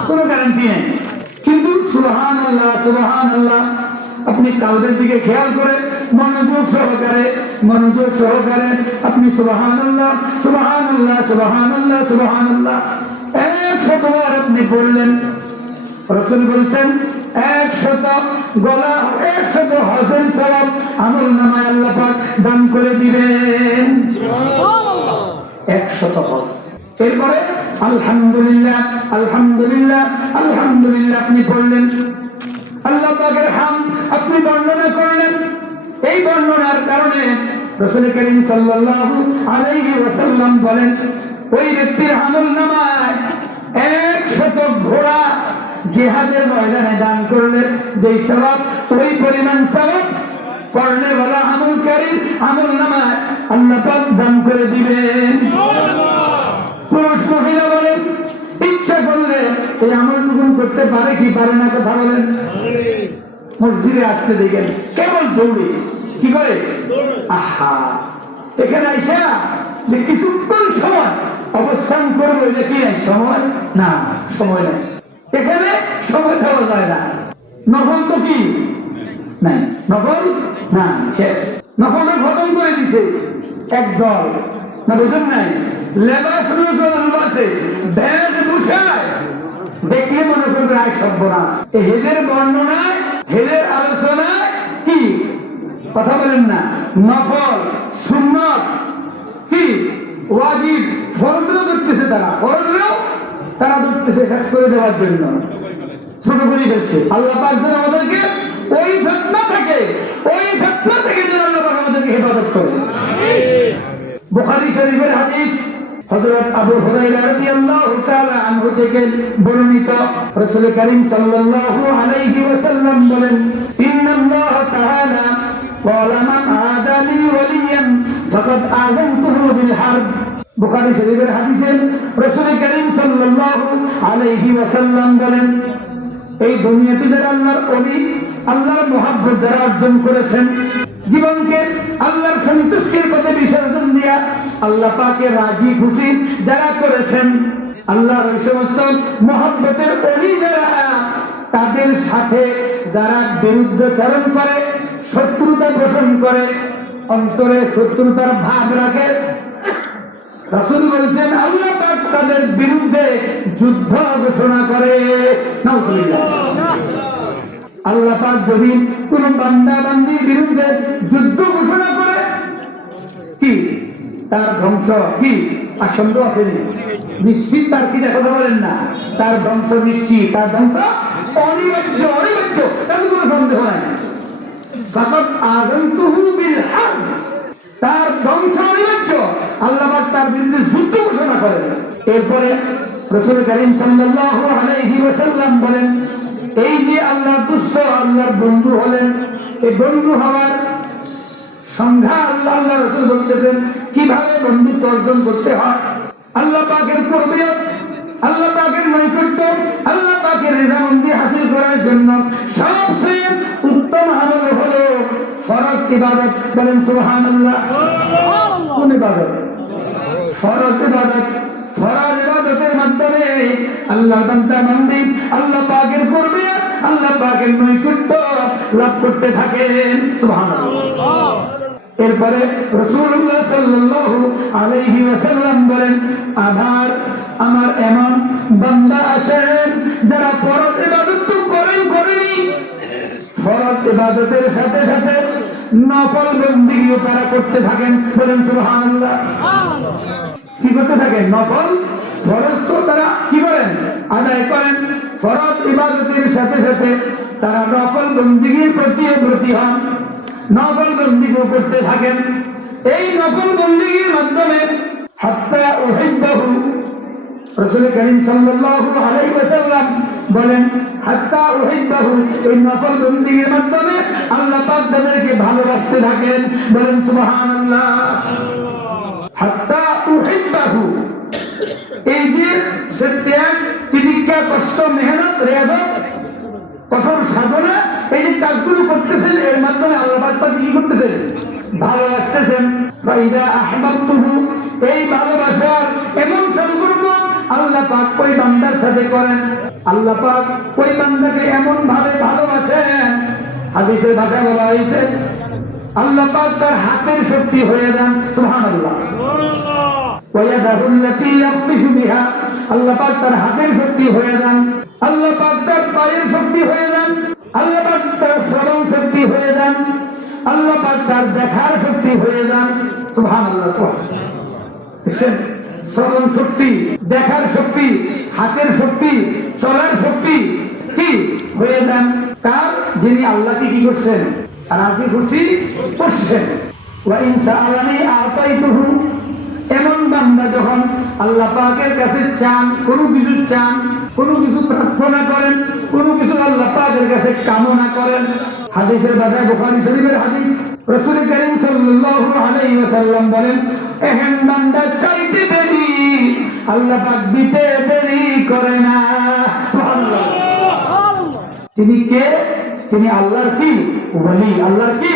কোনো গ্যারান্টি নেই। কিন্তু সুবহানাল্লাহ সুবহানাল্লাহ, আপনি কালবের দিকে খেয়াল করে মনোযোগ সহকারে আপনি সুবহানাল্লাহ সুবহানাল্লাহ সুবহানাল্লাহ সুবহানাল্লাহ 100 বার আপনি বললেন। রাসূল বলেছেন 100 গলা, 100 হজের সওয়াব আমলনামায় আল্লাহ পাক দান করে দিবেন। সুবহানাল্লাহ 100 হজ। এরপরে আলহামদুলিল্লাহ আলহামদুলিল্লাহ আলহামদুলিল্লাহ আপনি বললেন, আল্লাহ পাকের হামদ আপনি বর্ণনা করলেন। এই বর্ণনার কারণে রাসূল করিম সাল্লাল্লাহু আলাইহি ওয়াসাল্লাম বলেন, ওই ব্যক্তির আমলনামায় 100 ঘোড়া জিহাদের ময়দানে দান করলে যেই সওয়াব, ওই পরিমাণ সওয়াব পড়নে ওয়ালা আমলকারীর আমলনামায় আল্লাহ পাক দান করে দিবেন। পুরুষ মহিলা বলেন, ইচ্ছা করলে এই আমলটুকু করতে পারে কি পারে না, কথা বলেন। মসজিদে আসতে দেখেন কেবল দৌড়ে কি করে আহা এখানে আইসা যে কিছুক্ষণ সময় অবস্থান করবো এটা কি নাই সময় না সময় নাই এখানে সময় দেওয়া যায় না নফল তো কি নাই নফল না শেষ নফলে খতম করে দিছে একদল না বুঝুন নাই লেবাস আছে ব্যাগ বসায় দেখলে মনে করবে আয় সভ্য না হেদের বর্ণনায় হেদের আলোচনায় কি কথা বলেন না নফল সুন্নত কি ওয়াজিব ফরজও ধরতেছে তারা ধরতেছে শেষ করে দেওয়ার জন্য ছোট করে ফেলছে আল্লাহ পাক যেন আমাদেরকে ওই ফিতনা থেকে যেন আল্লাহ পাক আমাদেরকে হেফাজত করে বুখারী শরীফের হাদিস হযরত আবু হুরায়রা রাদিয়াল্লাহু তাআলা আনহু থেকে বর্ণিত রাসূল করিম সাল্লাল্লাহু আলাইহি ওয়াসাল্লাম বলেন ইন্নাল্লাহ তাআলা ক্বালা মান আদালি ওয়ালিয়ান ফাকাদ আযানতুহু বিল হারব বুখারী শরীফের হাদিসে রাসূল করিম সাল্লাল্লাহু আলাইহি ওয়াসাল্লাম বলেন এই দুনিয়াতে যারা আল্লাহর ওলি আল্লাহর মহব্বত যারা অর্জন করেছেন জীবনকে আল্লাহর সন্তুষ্টির পথে বিসর্জন দিয়া আল্লাহ পাকের রাজি খুশি যারা করেছেন আল্লাহর ওই সমস্ত মহব্বতের ওলি যারা তাদের সাথে যারা বিরুদ্ধাচরণ করে শত্রুতা পোষণ করে অন্তরে শত্রুতার ভাব রাখে রাসূল বলেছেন আল্লাহ পাক তাদের বিরুদ্ধে যুদ্ধ ঘোষণা করে নাউজুবিল্লাহ আল্লাহ পাক যদি কোন বান্দা বান্দির বিরুদ্ধে যুদ্ধ ঘোষণা করে কি তার ধ্বংস কি আসন্ন আছে নিশ্চিত তার কি কথা বলেন না তার ধ্বংস নিশ্চিত তার ধ্বংস অনিবার্য তাতে কোনো সন্দেহ নাই ফাকাদ আযানতুহু বিল হারব তার ধ্বংস অনিবার্য আল্লাহ পাক তার বিরুদ্ধে যুদ্ধ ঘোষণা করেন এরপরে রাসূল করিম সাল্লাল্লাহু আলাইহি ওয়াসাল্লাম বলেন এই যে আল্লাহর দুষ্ট আল্লাহর বন্ধু হলেন এই বন্ধু হওয়ার সংজ্ঞা আল্লাহ রাসূল বলতেছেন কিভাবে বন্ধুত্ব অর্জন করতে হয় আল্লাহ পাকের কুরবিয়ত আল্লাহ পাকের নৈকট্য আল্লাহ পাকের রিজামন্দি হাসিল করার জন্য সবচেয়ে উত্তম আমল হলো ফরজ ইবাদত বলেন সুবহানাল্লাহ কোন ইবাদত ফরজ ইবাদত ফরজ ইবাদতের মাধ্যমে আল্লাহর বান্দা বান্দি আল্লাহ পাকের কুরবিয়ত আল্লাহ পাকের নৈকট্য লাভ করতে থাকেন সুবহানাল্লাহ এরপরে রাসূলুল্লাহ সাল্লাল্লাহু আলাইহি ওয়াসাল্লাম বলেন আমার এমন বান্দা আছেন যারা ফরজ ইবাদত তো করেনি ফরজ ইবাদতের সাথে সাথে নফল বন্দেগীও তারা করতে থাকেন বলেন সুবহানাল্লাহ কি করতে থাকেন নফল ফরজ তো তারা কি করেন আদায় করেন ফরজ ইবাদতের সাথে সাথে তারা নফল বন্দেগীর প্রতি হন নফল বন্দেগী করতে থাকেন এই নফল বন্দেগীর মাধ্যমে হাত্তা উহিব্বাহু রাসূল করিম সাল্লাল্লাহু আলাইহি ওয়াসাল্লাম বলেন হাত্তা উহিব্বাহু এই নফল বন্দেগীর মাধ্যমে আল্লাহ পাক তাদেরকে ভালোবাসতে থাকেন বলেন সুবহানাল্লাহ হাত্তা উহিব্বাহু এই যে ত্যাগ তিতিক্ষা কষ্ট মেহনত রিয়াজত কঠোর সাধনা এই যে কাজগুলো করতেছেন এর মাধ্যমে আল্লাহ পাক কি করতেছেন ভালোবাসতেছেন ফাইদা আহবাবতুহু এই ভালোবাসার এমন সম্পর্ক আল্লাহ পাক ওই বান্দার সাথে করেন আল্লাহ পাক ওই বান্দাকে এমন ভাবে ভালোবাসেন হাদিসের ভাষায় বলা হয়েছে আল্লাহ পাক তার হাতের শক্তি হয়ে যান সুবহানাল্লাহ ওয়ায়াদাহু আল্লাতী ইয়াবতিশু বিহা আল্লাহ পাক তার হাতের শক্তি হয়ে যান আল্লাহ পাক তার পায়ের শক্তি হয়ে যান আল্লাহ পাক তার শ্রবণ শক্তি হয়ে যান আল্লাহ পাক তার দেখার শক্তি হয়ে যান সুবহানাল্লাহ শ্রবণ শক্তি দেখার শক্তি হাতের শক্তি চলার শক্তি কি হয়ে যান তার যিনি আল্লাহকে কি করছেন রাজি খুশি করছেন ওয়া ইন সাআলানি আতাইতুহু এমন বান্দা যখন আল্লাহ পাকের কাছে চান কোনো কিছু প্রার্থনা করেন কোনো কিছু আল্লাহ পাকের কাছে কামনা করেন হাদিসের ভাষায় বুখারী শরীফের হাদিস রাসূল করিম সাল্লাল্লাহু আলাইহি ওয়াসাল্লাম বলেন এহেন বান্দা চাইতে দেরি আল্লাহ পাক দিতে দেরি করে না সুবহানাল্লাহ তিনি কে তিনি আল্লাহর কি ওলি, আল্লাহর কি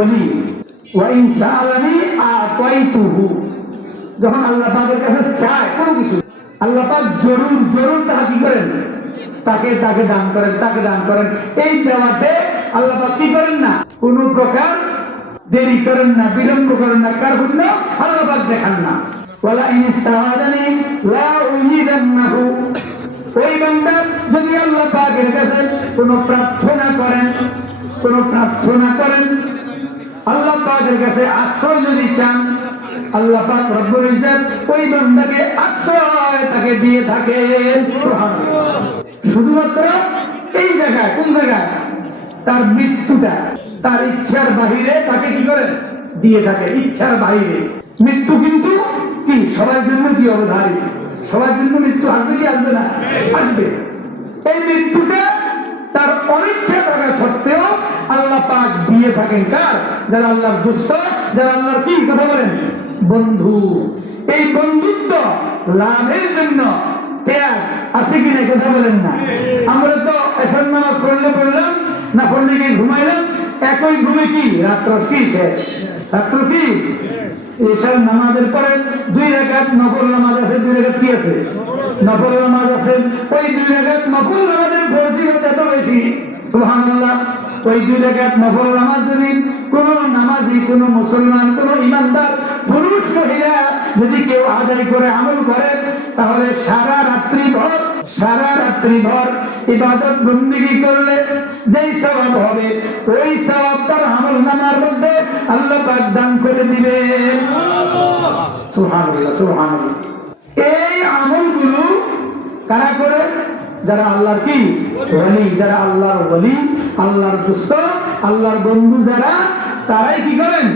ওলি। ওয়া ইন সাআলানি আতাইতুহু, যখন আল্লাহ পাকের কাছে চায় কোনো কিছু, আল্লাহ পাক জরুর জরুর তাকে কি করেন, তাকে তাকে দান করেন, তাকে দান করেন। এই দেওয়াতে আল্লাহ পাক কি করেন না, কোনো প্রকার দেরি করেন না, বিলম্ব করেন না, কারণ আল্লাহ পাক দেখান না। ওয়ালা ইন ইস্তাআযানি লা উযিদান্নাহু, ওই বান্দা যদি আল্লাহ পাকের কাছে কোনো প্রার্থনা করেন, কোনো প্রার্থনা করেন, আল্লাহ পাকের কাছে আশ্রয় যদি চান, আল্লাহ পাক রব্বুল ইজ্জত ওই বান্দাকে আশ্রয় তাকে দিয়ে থাকে। সুবহানাল্লাহ। শুধুমাত্র এই জায়গায়, কোন জায়গায়, তার মৃত্যুটা তার ইচ্ছার বাহিরে তাকে কি করেন, দিয়ে থাকে, ইচ্ছার বাহিরে। মৃত্যু কিন্তু কি সবার জন্য কি অবধারিত, সবার জন্য মৃত্যু আসবে কি আসবে না, আসবে। এই মৃত্যুটা তার অনিচ্ছা থাকা সত্ত্বেও আল্লাহ পাক দিয়ে থাকেন কার, যারা আল্লাহর দোস্ত, যারা আল্লাহর কি কথা বলেন, বন্ধু। এই বন্ধুত্ব লাভের জন্য ত্যাগ আছে কিনা কথা বলেন না। আমরা তো এসব নামাজ পড়লে পড়লাম, না পড়লে কি ঘুমাইলাম, একই ঘুমে কি রাত্র কি শেষ, রাত্র কি। এসব নামাজের পরে 2 রাকাত নফল নামাজ আছে, 2 রাকাত কি আছে, নফল নামাজ আছে। ওই 2 রাকাত নফল নামাজের ফজিলত এত বেশি, সুবহানাল্লাহ। ওই 2 রাকাত নফল নামাজ যদি কোন নামাজি, কোন মুসলমান, কোন ইমানদার পুরুষ মহিলা যদি কেউ আদায় করে আমল করে, তাহলে সারা রাত্রি ভর ইবাদত বন্দেগী করলে যেই সওয়াব হবে, ওই সওয়াব তার আমল নামার মধ্যে আল্লাহ পাক দান করে দিবে। সুবহানাল্লাহ, সুবহানাল্লাহ। এই আমলগুলো কারা করে, যারা আল্লাহর কি ওলি, যারা আল্লাহর ওলি, আল্লাহর দোস্ত, আল্লাহর বন্ধু যারা, তারাই কি করেন,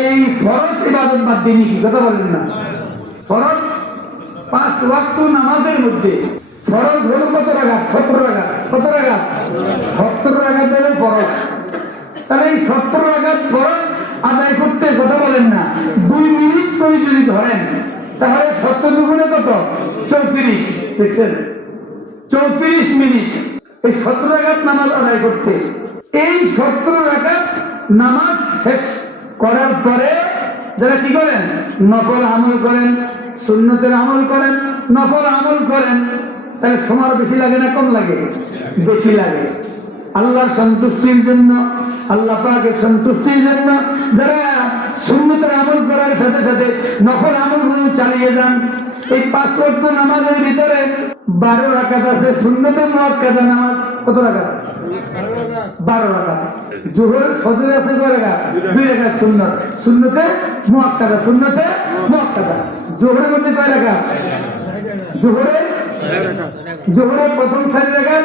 এই ফরজ ইবাদত বাদ দিয়ে কি কথা বলেন না। ফরজ 5 ওয়াক্ত নামাজের মধ্যে ফরজ হলো কত রাকাত, 17 রাকাত। কত রাকাত, 17 রাকাত হলো ফরজ। তাহলে এই 17 রাকাত ফরজ আদায় করতে কথা বলেন না 2 মিনিট করে যদি ধরেন, তাহলে 17 দুগুণে কত, 34। দেখছেন, 34 মিনিট এই 17 রাকাত নামাজ আদায় করতে। এই 17 রাকাত নামাজ শেষ করার পরে যারা কি করেন, নফল আমল করেন, সুন্নতের আমল করেন, নফল আমল করেন, তাহলে সময় বেশি লাগে না কম লাগে, বেশি লাগে। আল্লাহর সন্তুষ্টির জন্য, আল্লাহ পাকের সন্তুষ্টির জন্য যারা সুন্নতের আমল করার সাথে সাথে নফল আমলগুলো চালিয়ে যান। এই 5 ওয়াক্ত নামাজের ভিতরে 12 রাকাত আছে সুন্নতে মুআক্কাদা নামাজ। কত রাকাত, 12 রাকাত। জোহরের ফজরে আছে কয় রাকাত, 2 রাকাত সুন্নত, সুন্নতে মুআক্কাদা, সুন্নতে মুআক্কাদা। জোহরের মধ্যে কয় রাকাত, জোহরের প্রথম 4 রাকাত,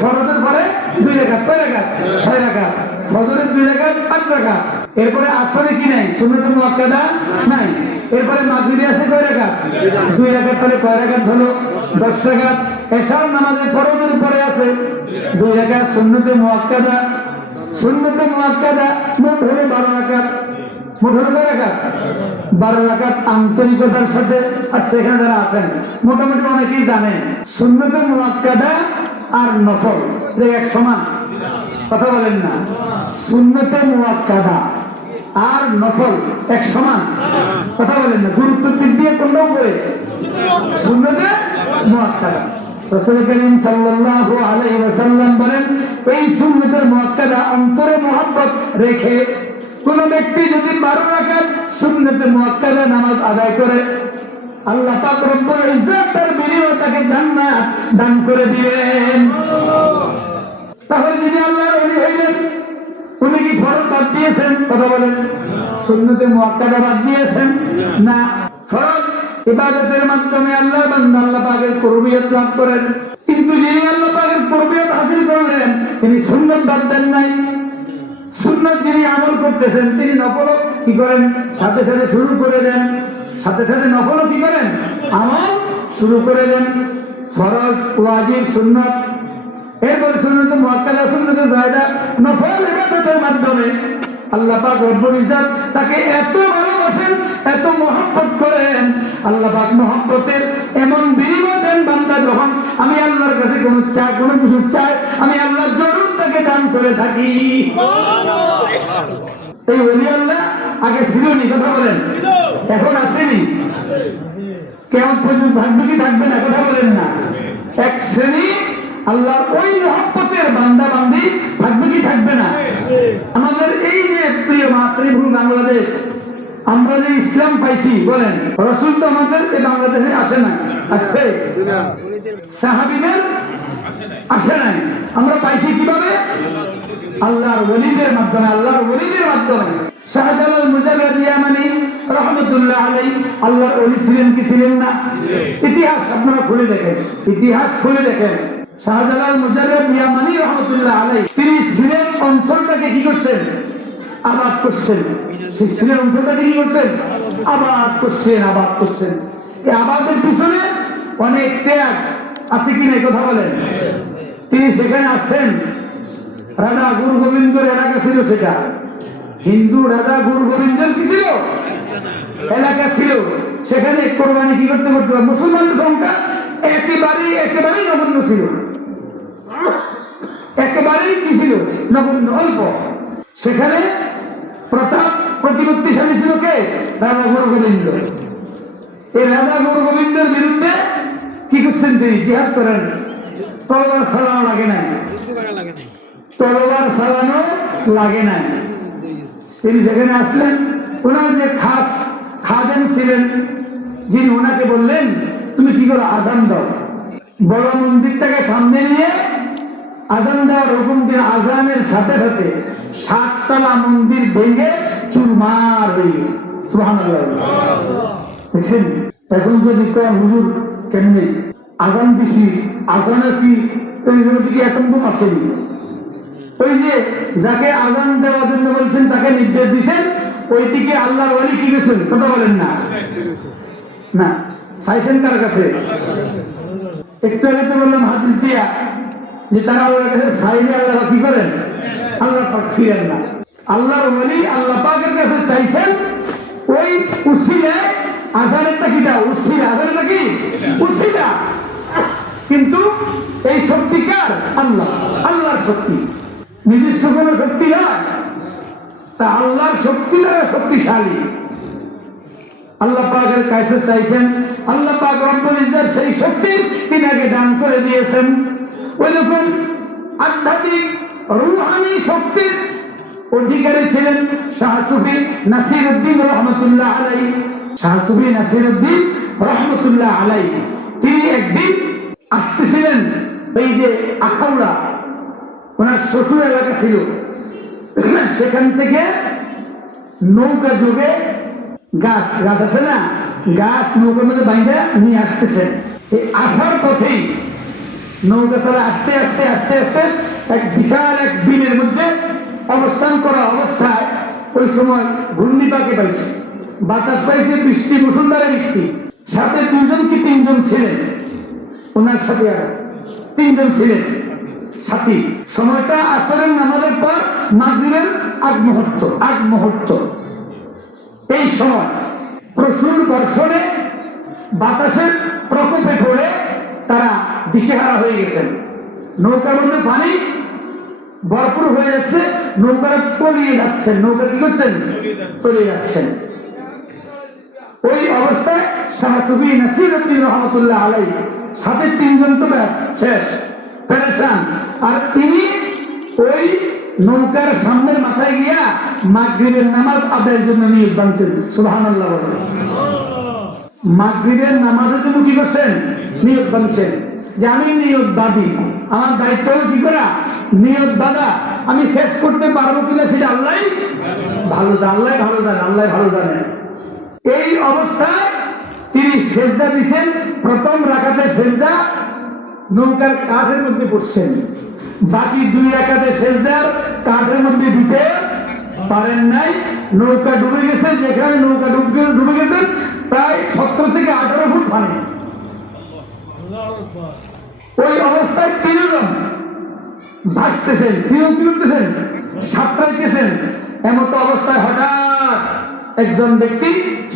ফরজের পরে 2 রাকাত, কয় রাকাত, 6 রাকাত। ফজরের 2 রাকাত, 8 রাকাত। এরপরে আসরে কি নাই, সুন্নতে মুআক্কাদা নাই। এরপরে মাগরিবে আছে কয় রাকাত, 2 রাকাত। তাহলে কয় রাকাত হলো, 10 রাকাত। এশার নামাজের ফরজের পরে আছে 2 রাকাত সুন্নতে মুআক্কাদা। সুন্নতে মুআক্কাদা মোট হলো 12 রাকাত। মোট হলো কয় রাকাত, 12 রাকাত আন্তরিকতার সাথে। আচ্ছা, এখানে যারা আছেন মোটামুটি অনেকেই জানেন সুন্নতে মুআক্কাদা আর নফল এক সমান, কথা বলেন না। সুন্নতে মুআক্কাদা আর নফল এক সমান, কথা বলেন না। গুরুত্ব দিক দিয়ে কোনটা উপরে, সুন্নতে মুআক্কাদা। রাসূল করিম সাল্লাল্লাহু আলাইহি ওয়াসাল্লাম বলেন, এই সুন্নতের মুআক্কাদা অন্তরে মহব্বত রেখে কোন ব্যক্তি যদি 12 রাকাত সুন্নতে মুআক্কাদা নামাজ আদায় করে, আল্লাহ পাক রব্বুল ইজ্জত তার বিনিময়ে তাকে জান্নাত দান করে দিবেন। তাহলে যদি আল্লাহর ওলি হইলেন, উনি কি ফরজ বাদ দিয়েছেন, কথা বলেন, সুন্নতে মুআক্কাদা বাদ দিয়েছেন না। ফরজ ইবাদতের মাধ্যমে আল্লাহর বান্দা আল্লাহ পাকের কুরবিয়ত লাভ করেন, কিন্তু যিনি আল্লাহ পাকের কুরবিয়ত হাসিল করলেন, তিনি সুন্নাত বাদ দেন নাই। সুন্নাত যিনি আমল করতেছেন, তিনি নফল কি করেন, সাথে সাথে শুরু করে দেন, সাথে সাথে নফল কি করেন, আমল শুরু করে দেন। ফরজ, ওয়াজিব, সুন্নাত, এরপরে সুন্নতে মুআক্কাদা, সুন্নতে জায়েদা, নফল ইবাদতের মাধ্যমে আল্লাহ পাক রব্বুল ইজ্জত তাকে এত ভালোবাসেন, এত মহব্বত করেন। আল্লাহ পাক মহব্বতের এমন বিনিময় দেন, বান্দা যখন আমি আল্লাহর কাছে কোনো কিছু চাই, আমি আল্লাহর জরুর তাকে তাকে দান করে থাকি। এই ওলি আল্লাহ আগে ছিল নি, কথা বলেন, এখন আসেনি, কেমন পর্যন্ত থাকবে কি থাকবে না, কথা বলেন না। এক শ্রেণী আল্লাহর ওই মহব্বতের বান্দা বান্দি থাকবে কি থাকবে না। আমাদের এই যে প্রিয় মাতৃভূমি বাংলাদেশ, আমরা যে ইসলাম পাইছি, বলেন রাসূল তো আমাদের এই বাংলাদেশে আসে না, আসছে? সাহাবীদের আসে নাই। আমরা পাইছি কিভাবে? আল্লাহর ওলিদের মাধ্যমে, আল্লাহর ওলিদের মাধ্যমে। শাহজালাল মুজাররদ ইয়ামানি রাহমাতুল্লাহ আলাইহি আল্লাহর ওলি ছিলেন কি ছিলেন না? ইতিহাস আপনারা খুলে দেখেন, ইতিহাস খুলে দেখেন। শাহজালাল মুজাররদ ইয়ামানি রাহমাতুল্লাহ আলাইহি তিনি ছিলেন অঞ্চলটাকে কি করছেন? আবাদ করছেন। সেই ছিলেন অঞ্চলটাকে কি করছেন? আবাদ করছেন, আবাদ করছেন। এই আবাদের পিছনে অনেক ত্যাগ আছে কি না, কথা বলেন। তিনি সেখানে আসছেন, রাজা গুরু গোবিন্দর এলাকা ছিল, সেটা হিন্দু রাজা গুরু গোবিন্দর কি ছিল? এলাকা ছিল। সেখানে কোরবানি কি করতে করতে মুসলমানদের সংখ্যা একেবারেই নগণ্য ছিল, একেবারেই কি ছিল? নগণ্য, অল্প। সেখানে প্রতাপ প্রতিপত্তিশালী ছিল কে? রাজা গুরু গোবিন্দ। এই রাজা গুরু গোবিন্দের বিরুদ্ধে কি করছেন তিনি? জিহাদ করেন। তলোয়ার চালানো লাগে নাই, তলোয়ার চালানো লাগে নাই। তিনি সেখানে আসলেন, ওনার যে খাস খাদেম ছিলেন, যিনি ওনাকে বললেন তুমি কি করো? আজান দাও। বড় মন্দিরটাকে সামনে নিয়ে আজান দেওয়ার হুকুম দিয়ে আজানের সাথে সাথে 7 তলা মন্দির ভেঙে চুরমার হয়ে গেছে। সুবহানাল্লাহ। দেখছেন? এখন যদি কোন হুজুর কেমনি আজান দিছি, আজানের কি এটম বোম আসেনি? ওই যে যাকে আজান দেওয়ার জন্য বলছেন তাকে নির্দেশ দিচ্ছেন, ওইদিকে আল্লাহর ওলি কি গেছেন, কথা বলেন না। না চাইছেন কার কাছে? একটু আগে তো বললাম হাদিস দিয়া যে তারা আল্লাহর কাছে চাইলে আল্লাহ কি করেন? আল্লাহ পাক ফিরেন না। আল্লাহর ওলি আল্লাহ পাকের কাছে চাইছেন, ওই উসিলায় আজানেরটা কিটা? উসিলা, আজানেরটা কি? উসিলা। কিন্তু এই শক্তি কার? আল্লাহ, আল্লাহর শক্তি, নিজস্ব কোনো শক্তি নয়। তা আল্লাহর শক্তি দ্বারা শক্তিশালী। আল্লাহ পাকের কাছে চাইছেন, আল্লাহ পাক রব্বুল ইজ্জত সেই শক্তি তিনাকে দান করে দিয়েছেন। ওইরকম আধ্যাত্মিক রূহানি শক্তির অধিকারী ছিলেন শাহ সুফি নাসিরউদ্দিন রহমতুল্লাহ আলাইহি। শাহ সুফি নাসিরউদ্দিন রহমতুল্লাহ আলাইহি তিনি একদিন আসতেছিলেন এই যে আখাউড়া, ওনার শ্বশুর এলাকা ছিল, সেখান থেকে নৌকা যোগে গাছ আছে না, গাছ নৌকার মধ্যে বাইন্ধে নিয়ে আসতেছেন। এই আসার পথেই নৌকা তারা আস্তে আস্তে আস্তে আস্তে এক বিশাল এক বিলের মধ্যে অবস্থান করা অবস্থায় ওই সময় ঘূর্ণিপাকে পাইছে, বাতাস পাইছে, বৃষ্টি, মুষলধারে বৃষ্টি। সাথে 2জন কি 3জন ছিলেন, ওনার সাথে আর 3জন ছিলেন সাথী। সময়টা আসরের নামাজের পর মাগরিবের আগ মুহূর্ত। এই সময় প্রচুর বর্ষণে বাতাসের প্রকোপে পড়ে তারা দিশেহারা হয়ে গেছেন। নৌকার মধ্যে পানি ভরপুর হয়ে যাচ্ছে, নৌকারা তলিয়ে যাচ্ছেন। নৌকা কি করছেন? তলিয়ে যাচ্ছেন। ওই অবস্থায় শাহ সুফি নাসিরউদ্দিন রহমতুল্লাহ আলাইহি সাথে 3জন তো শেষ, পেরেশান। আর তিনি ওই নৌকার সামনের মাথায় গিয়া মাগরিবের নামাজ আদায়ের জন্য নিয়ত বাঁধছেন। সুবহানাল্লাহ বলেন। মাগরিবের নামাজের জন্য কি করছেন? নিয়ত বাঁধছেন যে আমি নিয়ত বাঁধি, আমার দায়িত্ব কি করা? নিয়ত বাঁধা। আমি শেষ করতে পারবো কিনা সেটা আল্লাহ ভালো জানেন, আল্লাহ ভালো জানেন, আল্লাহ ভালো জানেন। এই অবস্থায় তিনি সেজদা দিচ্ছেন। প্রথম রাকাতে সেজদা নৌকার কাঠের মধ্যে পড়ছেন, বাকি 2 রাকাতে সেজদার কাঠের মধ্যে দিতে পারেন নাই। নৌকা ডুবে গেছে। যেখানে নৌকা ডুবে গেছে প্রায় 17 থেকে 18 ফুট পানি। ওই অবস্থায় 3জন ভাসতেছেন, কি করতেছেন? সাঁতরাইতেছেন। এমত অবস্থায় হঠাৎ একজন ব্যক্তি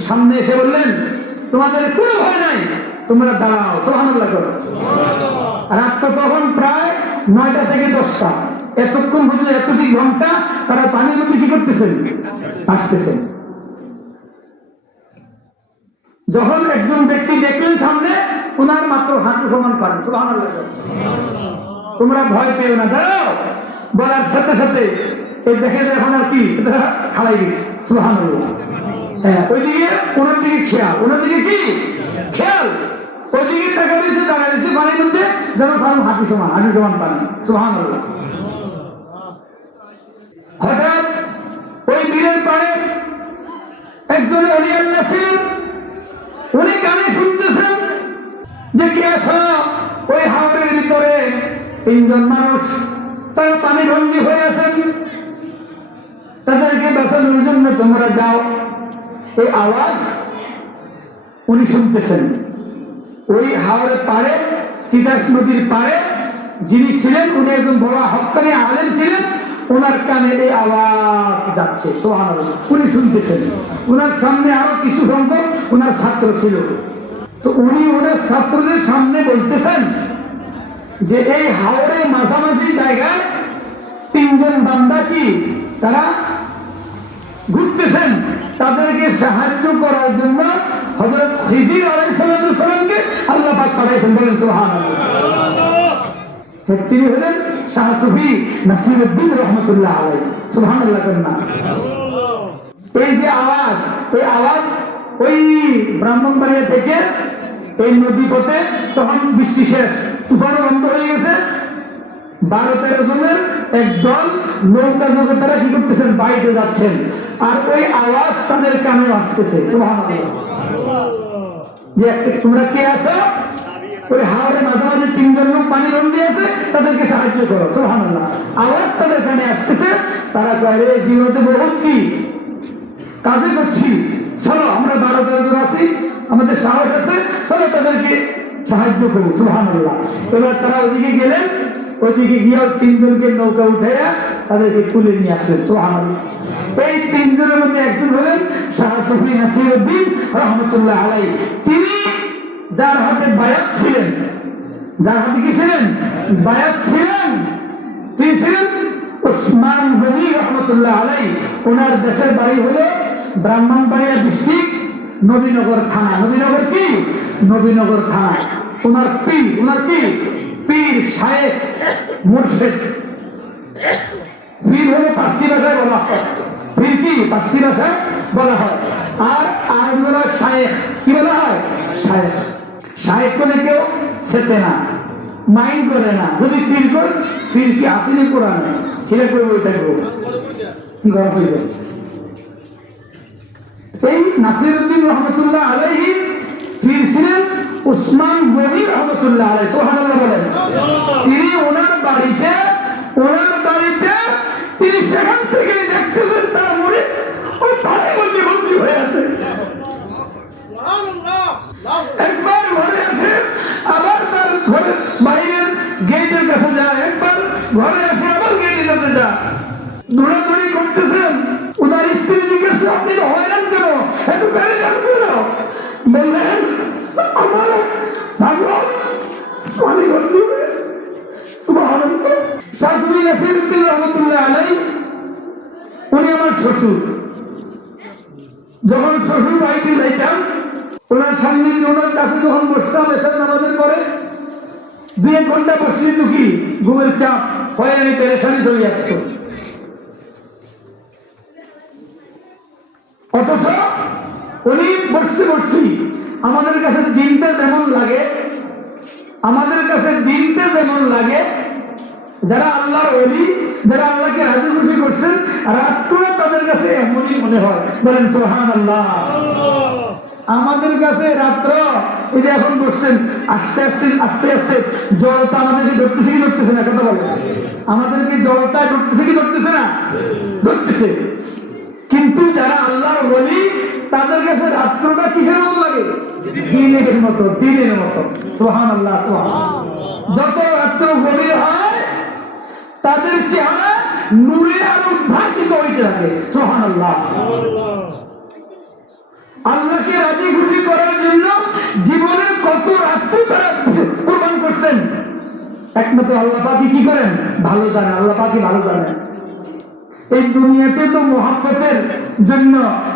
সামনে এসে বললেন, তোমাদের কোনো ভয় নাই, তোমরা দাঁড়াও। সুবহানাল্লাহ করো। রাত তো তখন প্রায় 9টা থেকে 10টা। এতক্ষণ পর্যন্ত এতটি ঘন্টা তারা পানির মধ্যে কি করতেছেন? আসতেছেন। যখন একজন ব্যক্তি দেখলেন সামনে, ওনার মাত্র হাঁটু সমান পানি, সুবহানাল্লাহ। তোমরা ভয় পেও না, দাঁড়াও বলার সাথে সাথে এই দেখে এখন আর কি খালাই গেছে, সুবহানাল্লাহ। হ্যাঁ, ওইদিকে ওনার দিকে খেয়াল, ওনার দিকে কি খেয়াল, ওইদিকে টাকা রয়েছে, দাঁড়ায় রয়েছে পানির মধ্যে, যেন কারণ হাঁটু সমান পানি, সুবহানাল্লাহ। হঠাৎ ওই বীরের পাড়ে একজন ওলি আল্লাহ ছিলেন, উনি কানে শুনতেছেন যে কে আসো, ওই হাওরের ভিতরে 3 জন মানুষ তারা পানি বন্দী হয়ে আছেন, তাদেরকে বাঁচানোর জন্য তোমরা যাও। এই আওয়াজ উনি শুনতেছেন। ওই হাওরের পাড়ে, তিতাস নদীর পাড়ে যিনি ছিলেন, উনি একজন বড় হক্কানি আলেম ছিলেন, ওনার কানে এই আওয়াজ যাচ্ছে, সুবহানাল্লাহ। উনি শুনতেছেন। ওনার সামনে আরো কিছু সংখ্যক ওনার ছাত্র ছিল, তো উনি ওনার ছাত্রদের সামনে বলতেছেন যে এই হাওরের মাঝামাঝি জায়গায় 3 জন বান্দা কি তারা ঘুরতেছেন, তাদেরকে সাহায্য করার জন্য হযরত খিজির আলাইহিস সালামকে আল্লাহ পাক পাঠাইছেন। বলেন সুবহানাল্লাহ। তিনি হলেন শাহ সুফি নাসিরউদ্দিন রহমাতুল্লাহ আলাইহি, সুবহানাল্লাহ। এই যে আওয়াজ, এই আওয়াজ ওই ব্রাহ্মণবাড়িয়া থেকে এই নদী পথে, তখন বৃষ্টি শেষ, তুফানও বন্ধ হয়ে গেছে, 12-13 জনের এক দল নৌকা নৌকা তারা কি করতেছেন, বাইরে যাচ্ছেন, আর ওই আওয়াজ তাদের কানে আসতেছে, সুবহানাল্লাহ। যে তোমরা কে আছো, ওই হাওরের মাঝামাঝি 3 জন লোক পানি বন্দী আছে, তাদেরকে সাহায্য করো, সুবহানাল্লাহ। আওয়াজ তাদের কানে আসতেছে, তারা কয় রে জীবনে বহুত কি কাজে করছি, চলো আমরা 12-13 জন আছি, আমাদের সাহস আছে, চলো তাদেরকে সাহায্য করি, সুবহানাল্লাহ। এবার তারা ওদিকে গেলেন, ওইদিকে গিয়ে 3 জনকে নৌকা উঠাইয়া তাদেরকে তুলে নিয়ে আসলেন, সুবহানাল্লাহ। এই 3 জনের মধ্যে একজন হলেন শাহ সুফি নাসিরউদ্দিন রহমাতুল্লাহ আলাইহি। তিনি যার হাতে বায়াত ছিলেন, যার হাতে কি ছিলেন, বায়াত ছিলেন, তিনি ছিলেন ওসমান গনি রহমাতুল্লাহ আলাইহি। ওনার দেশের বাড়ি হলো ব্রাহ্মণবাড়িয়া ডিস্ট্রিক্ট, নবীনগর থানা। নবীনগর কি? নবীনগর থানা। ওনার পীর, ওনার কি পীর শায়েখ মুর্শিদ। পীর হলো পার্সি ভাষায় বলা হয়, পীর কি পার্সি ভাষায় বলা হয়, আর আরবি বলা হয় শায়েখ। কি বলা হয়? শায়েখ। শায়েখ করে কেউ সেতে না, মাইন্ড করে না, যদি পীর করে, পীর কি আসেনি কোরআনে, সেটা করে বই থাকবো, গরম হয়ে যায়। এই নাসিরউদ্দিন রহমাতুল্লাহ আলাইহি পীর ছিলেন ওসমান গনি রহমাতুল্লাহ আলাইহি, সুবহানাল্লাহ বলেন। তিনি ওনার বাড়িতে তিনি সেখান থেকে দেখতেছেন তার মুরিদ ওই পানির মধ্যে বন্দী হয়ে আছে। একবার ঘরে আসে, আবার তার ঘরের বাইরের গেটের কাছে যায়, একবার ঘরে আসে, আবার গেটের কাছে যায়, দৌড়াদৌড়ি করতেছেন। ওনার স্ত্রী জিজ্ঞেস, আপনি তো হয়রান কেন, এত পেরেশান কেন? বললেন আমার ভাগবত পানি বন্দী হয়ে। সুবহানাল্লাহ। শাহ সুফি নাসিরউদ্দিন রহমাতুল্লাহ আলাইহি উনি আমার শ্বশুর। যখন শ্বশুর বাড়িতে যাইতাম, ওনার সামনে ওনার কাছে যখন বসতাম এসব নামাজের পরে, 2-1 ঘন্টা বসলি তো কি ঘুমের চাপ হয়ে পেরেশানি চলে যাচ্ছে। অথচ উনি বসছি আমাদের কাছে দিনটা যেমন লাগে, আমাদের কাছে দিনটা যেমন লাগে, যারা আল্লাহর ওলি, যারা আল্লাহকে রাজি খুশি করছেন, রাত্র তাদের কাছে এমনই মনে হয়। বলেন সুবহানাল্লাহ। আমাদের কাছে রাত্র, এই যে এখন বসছেন, আস্তে আস্তে আস্তে আস্তে জড়তা আমাদেরকে ধরতেছে কি ধরতেছে না, কথা বলে, আমাদেরকে জড়তায় ধরতেছে কি ধরতেছে না, ধরতেছে। কিন্তু যারা আল্লাহর ওলি, তাদের কাছে রাত্রটা কিসের মতো লাগে? দিনের মতো, দিনের মতো। সুবহানাল্লাহ, সুবহানাল্লাহ। যত রাত্র গভীর হয়, তাদের চেহারা নূরে আর উদ্ভাসিত হইতে থাকে। সুবহানাল্লাহ। আল্লাহকে রাজি খুশি করার জন্য জীবনের কত রাত্রি তারা কুরবান করছেন। একমাত্র আল্লাহ পাকই কি করেন, ভালো জানেন, আল্লাহ পাকই ভালো জানেন। এই দুনিয়াতে তো মোহাব্বতের জন্য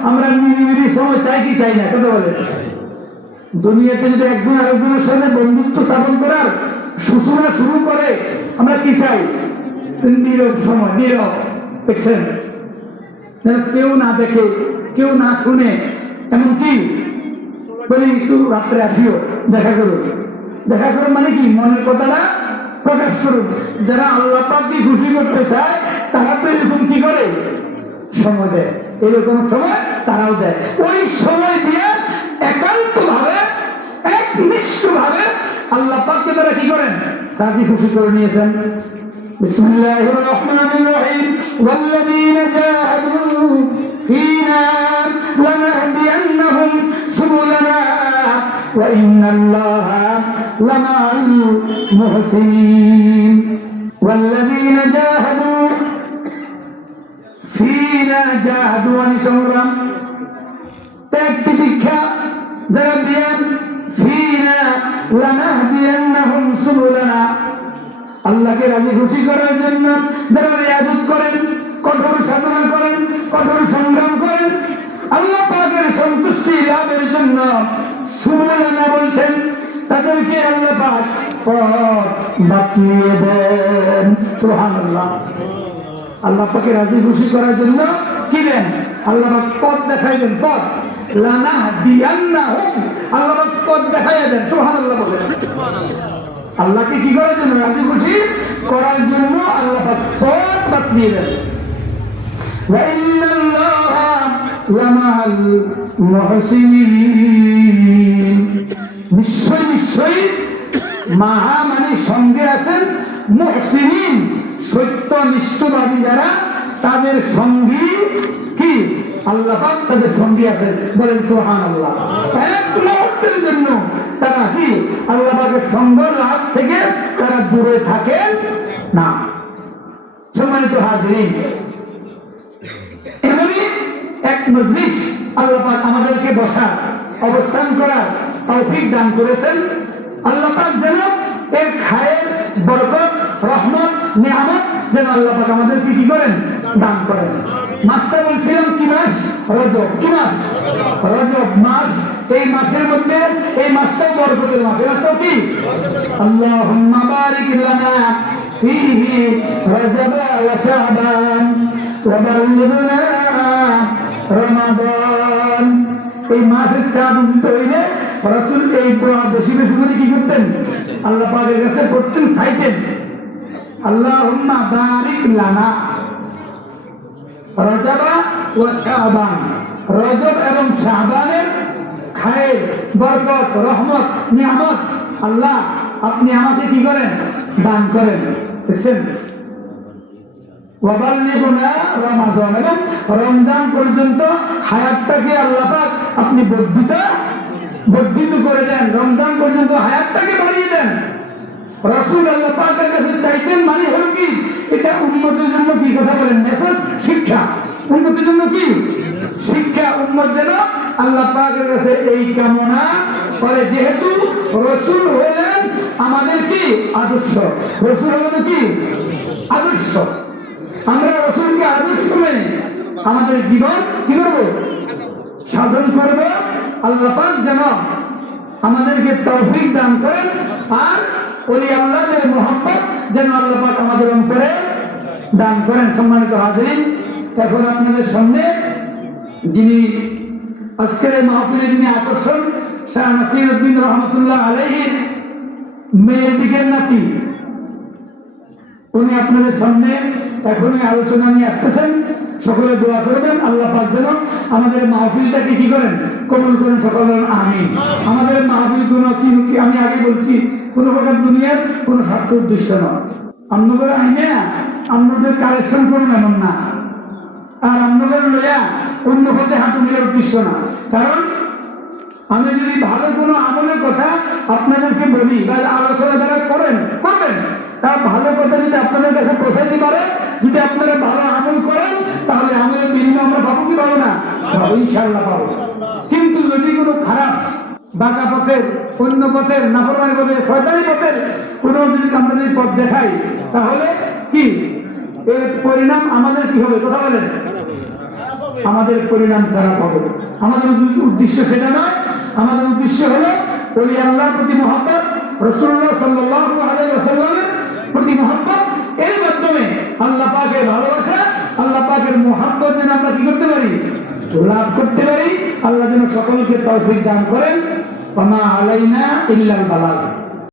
আমরা নিরিবিলি সময় চাই কি চাই না, কথা বলে। দুনিয়াতে যদি একজন আরেকজনের সাথে বন্ধুত্ব স্থাপন করার সূচনা শুরু করে, আমরা কি চাই, নীরব সময়, নীরব, দেখছেন, কেউ না দেখে, কেউ না শুনে, এমনকি বলি একটু রাত্রে আসিও, দেখা করো, দেখা করো মানে কি, মনের কথাটা প্রকাশ করুন। যারা আল্লাহ পাককে খুশি করতে চায় তারা তো এরকম কি করে, সময় দেয়, এরকম সময় তারাও দেয়। ওই সময় দিয়ে একান্ত ভাবে, একনিষ্ঠ ভাবে আল্লাহ পাককে তারা কি করেন, রাজি খুশি করে নিয়েছেন। বিসমিল্লাহির রহমানির রহিম, ওয়াল্লাযীনা জাহাদু ফীনা লানাহদিয়ান্নাহুম সুবুলানা ওয়া ইন্নাল্লাহা লামাআল মুহসিনিন। ওয়াল্লাযীনা জাহাদু ফীনা, জাহাদু মানে সংগ্রাম, ত্যাগ তিতিক্ষা যারা দিয়েন, ফীনা লানাহদিয়ান্নাহুম সুবুলানা, আল্লাহকে রাজি খুশি করার জন্য যারা ইবাদত করেন, কঠোর সাধনা করেন, কঠোর সংগ্রাম করেন, আল্লাহ পাকের সন্তুষ্টি লাভের জন্য সুবুলানা বলছেন, তাদেরকে আল্লাহ পাক পথ বাতলিয়ে দেন। সুবহানাল্লাহ। আল্লাহ পাকে রাজি খুশি করার জন্য কি দেন, আল্লাহ পাক পথ দেখাই দেন, পথ লানাহদিয়ান্নাহুম, আল্লাহ পাক পথ দেখাইয়া দেন। সুবহানাল্লাহ বলেন। আল্লাহকে কি করার জন্য, রাজি খুশি করার জন্য আল্লাহ পাক পথ বাতলিয়ে দেন। ওয়া ইন্নাল্লাহা লামাআল মুহসিনিন, নিশ্চয় নিশ্চয়ই মাহা মানে সঙ্গে আছেন, মুহসিনিন সত্যনিষ্ঠবাদী যারা, তাদের সঙ্গী কি আল্লাহ পাক তাদের সঙ্গী আছেন। বলেন সুবহানাল্লাহ। এক মুহূর্তের জন্য তারা কি আল্লাহ পাকের সঙ্গ লাভ থেকে তারা দূরে থাকেন না। সম্মানিত হাজিরিন, এমনই এক মজলিস আল্লাহ পাক আমাদেরকে বসার, অবস্থান করার তৌফিক দান করেছেন। আল্লাহ পাক যেন এর খায়ের বরকত, রহমত, নিয়ামত যেন আল্লাহ পাক আমাদেরকে কি করেন, দান করেন। মাসটা বলছিলাম কি মাস, রজব। কি মাস, রজব মাস। এই মাসের মধ্যে এই মাসটাও বরকতের মাস, এই মাসটাও কি, আল্লাহুম্মা বারিক লানা ফীহি রজব ওয়া শাবান ওয়া বাল্লিগনা রমাদান। এই মাসের চাঁদ উদিত হইলে রাসূল এই দোয়া বেশি বেশি করে কি করতেন, আল্লাহ পাকের কাছে করতেন, চাইতেন, আল্লাহুম্মা বারিক লানা রজব ওয়া শাবান, রজব এবং শাবানের খায়ের, বরকত, রহমত, নিয়ামত আল্লাহ আপনি আমাকে কি করেন, দান করেন। দেখছেন, ওয়া বাল্লিগনা রমাদান, এবং রমজান পর্যন্ত হায়াতটাকে আল্লাহ পাক আপনি বর্ধিত করে দেন, রমজান পর্যন্ত হায়াতটাকে বাড়িয়ে দেন। রাসূল আল্লাহ পাকের কাছে চাইতেন, মানে হলো কি, এটা উম্মতের জন্য কি কথা বলেন, মেসেজ, শিক্ষা, উম্মতের জন্য কি শিক্ষা। উম্মত যেন আল্লাহ পাকের কাছে এই কামনা করে, যেহেতু রাসূল হলেন আমাদের কি আদর্শ, রাসূল আমাদের কি আদর্শ, আমরা রাসূলকে আদর্শ মেনে আমাদের জীবন কি করব, সাধন করব। আল্লাহ পাক যেন আমাদেরকে তৌফিক দান করেন, আর ওলি আল্লাহদের মোহাম্মত যেন আল্লাহ পাক আমাদের অন্তরে দান করেন। সম্মানিত হাজিরিন, এখন আপনাদের সামনে যিনি আজকের এই মাহফিলে যিনি আকর্ষণ, শাহ নাসিরউদ্দিন রহমতুল্লাহ আলাইহির মেয়ের দিকের নাতি, উনি আপনাদের সামনে এখনই আলোচনা নিয়ে আসতেছেন। সকলে দোয়া করবেন, আল্লাহ পাক যেন আমাদের মাহফিলটাকে কি করেন, কবুল করেন। সকলে আমিন। আমাদের মাহফিল কোনো কি, আমি আগে বলছি, কোনো প্রকার দুনিয়ার কোনো স্বার্থ উদ্দেশ্য নয়। আপনাদের আইনে আপনাদের কালেকশন করুন এমন না, আর আপনাদের লইয়া অন্য পথে হাঁটু মিলার উদ্দেশ্য না। কারণ আমি যদি ভালো কোনো আমলের কথা আপনাদেরকে বলি বা আলোচনা যারা করবেন, তার ভালো কথা যদি আপনাদের কাছে পৌঁছাইতে পারে, যদি আপনারা ভালো আমল করেন, তাহলে আমলের বিনিময়ে আমরা পাবো কি পাবো না, ইনশাআল্লাহ পাবো। কিন্তু যদি কোনো খারাপ বাঁকা পথের অন্য পথের নাফরমানি পথের শয়তানি পথের কোনো যদি আমরা যদি পথ দেখাই তাহলে কি এর পরিণাম আমাদের কি হবে কথা বলেন আমাদের পরিণাম খারাপ হবে আমাদের উদ্দেশ্য সেটা নয় আমাদের উদ্দেশ্য হলো ওলি আল্লাহর প্রতি মহব্বত রাসূলুল্লাহ সাল্লাল্লাহু আলাইহি ওয়াসাল্লামের প্রতি মহব্বত এর মাধ্যমে আল্লাহ পাকের ভালোবাসা আল্লাহ পাকের মহব্বত যেন আমরা কি করতে পারি লাভ করতে পারি আল্লাহ যেন সকলকে তৌফিক দান করেন ওয়া মা আলাইনা ইল্লাল বালাগ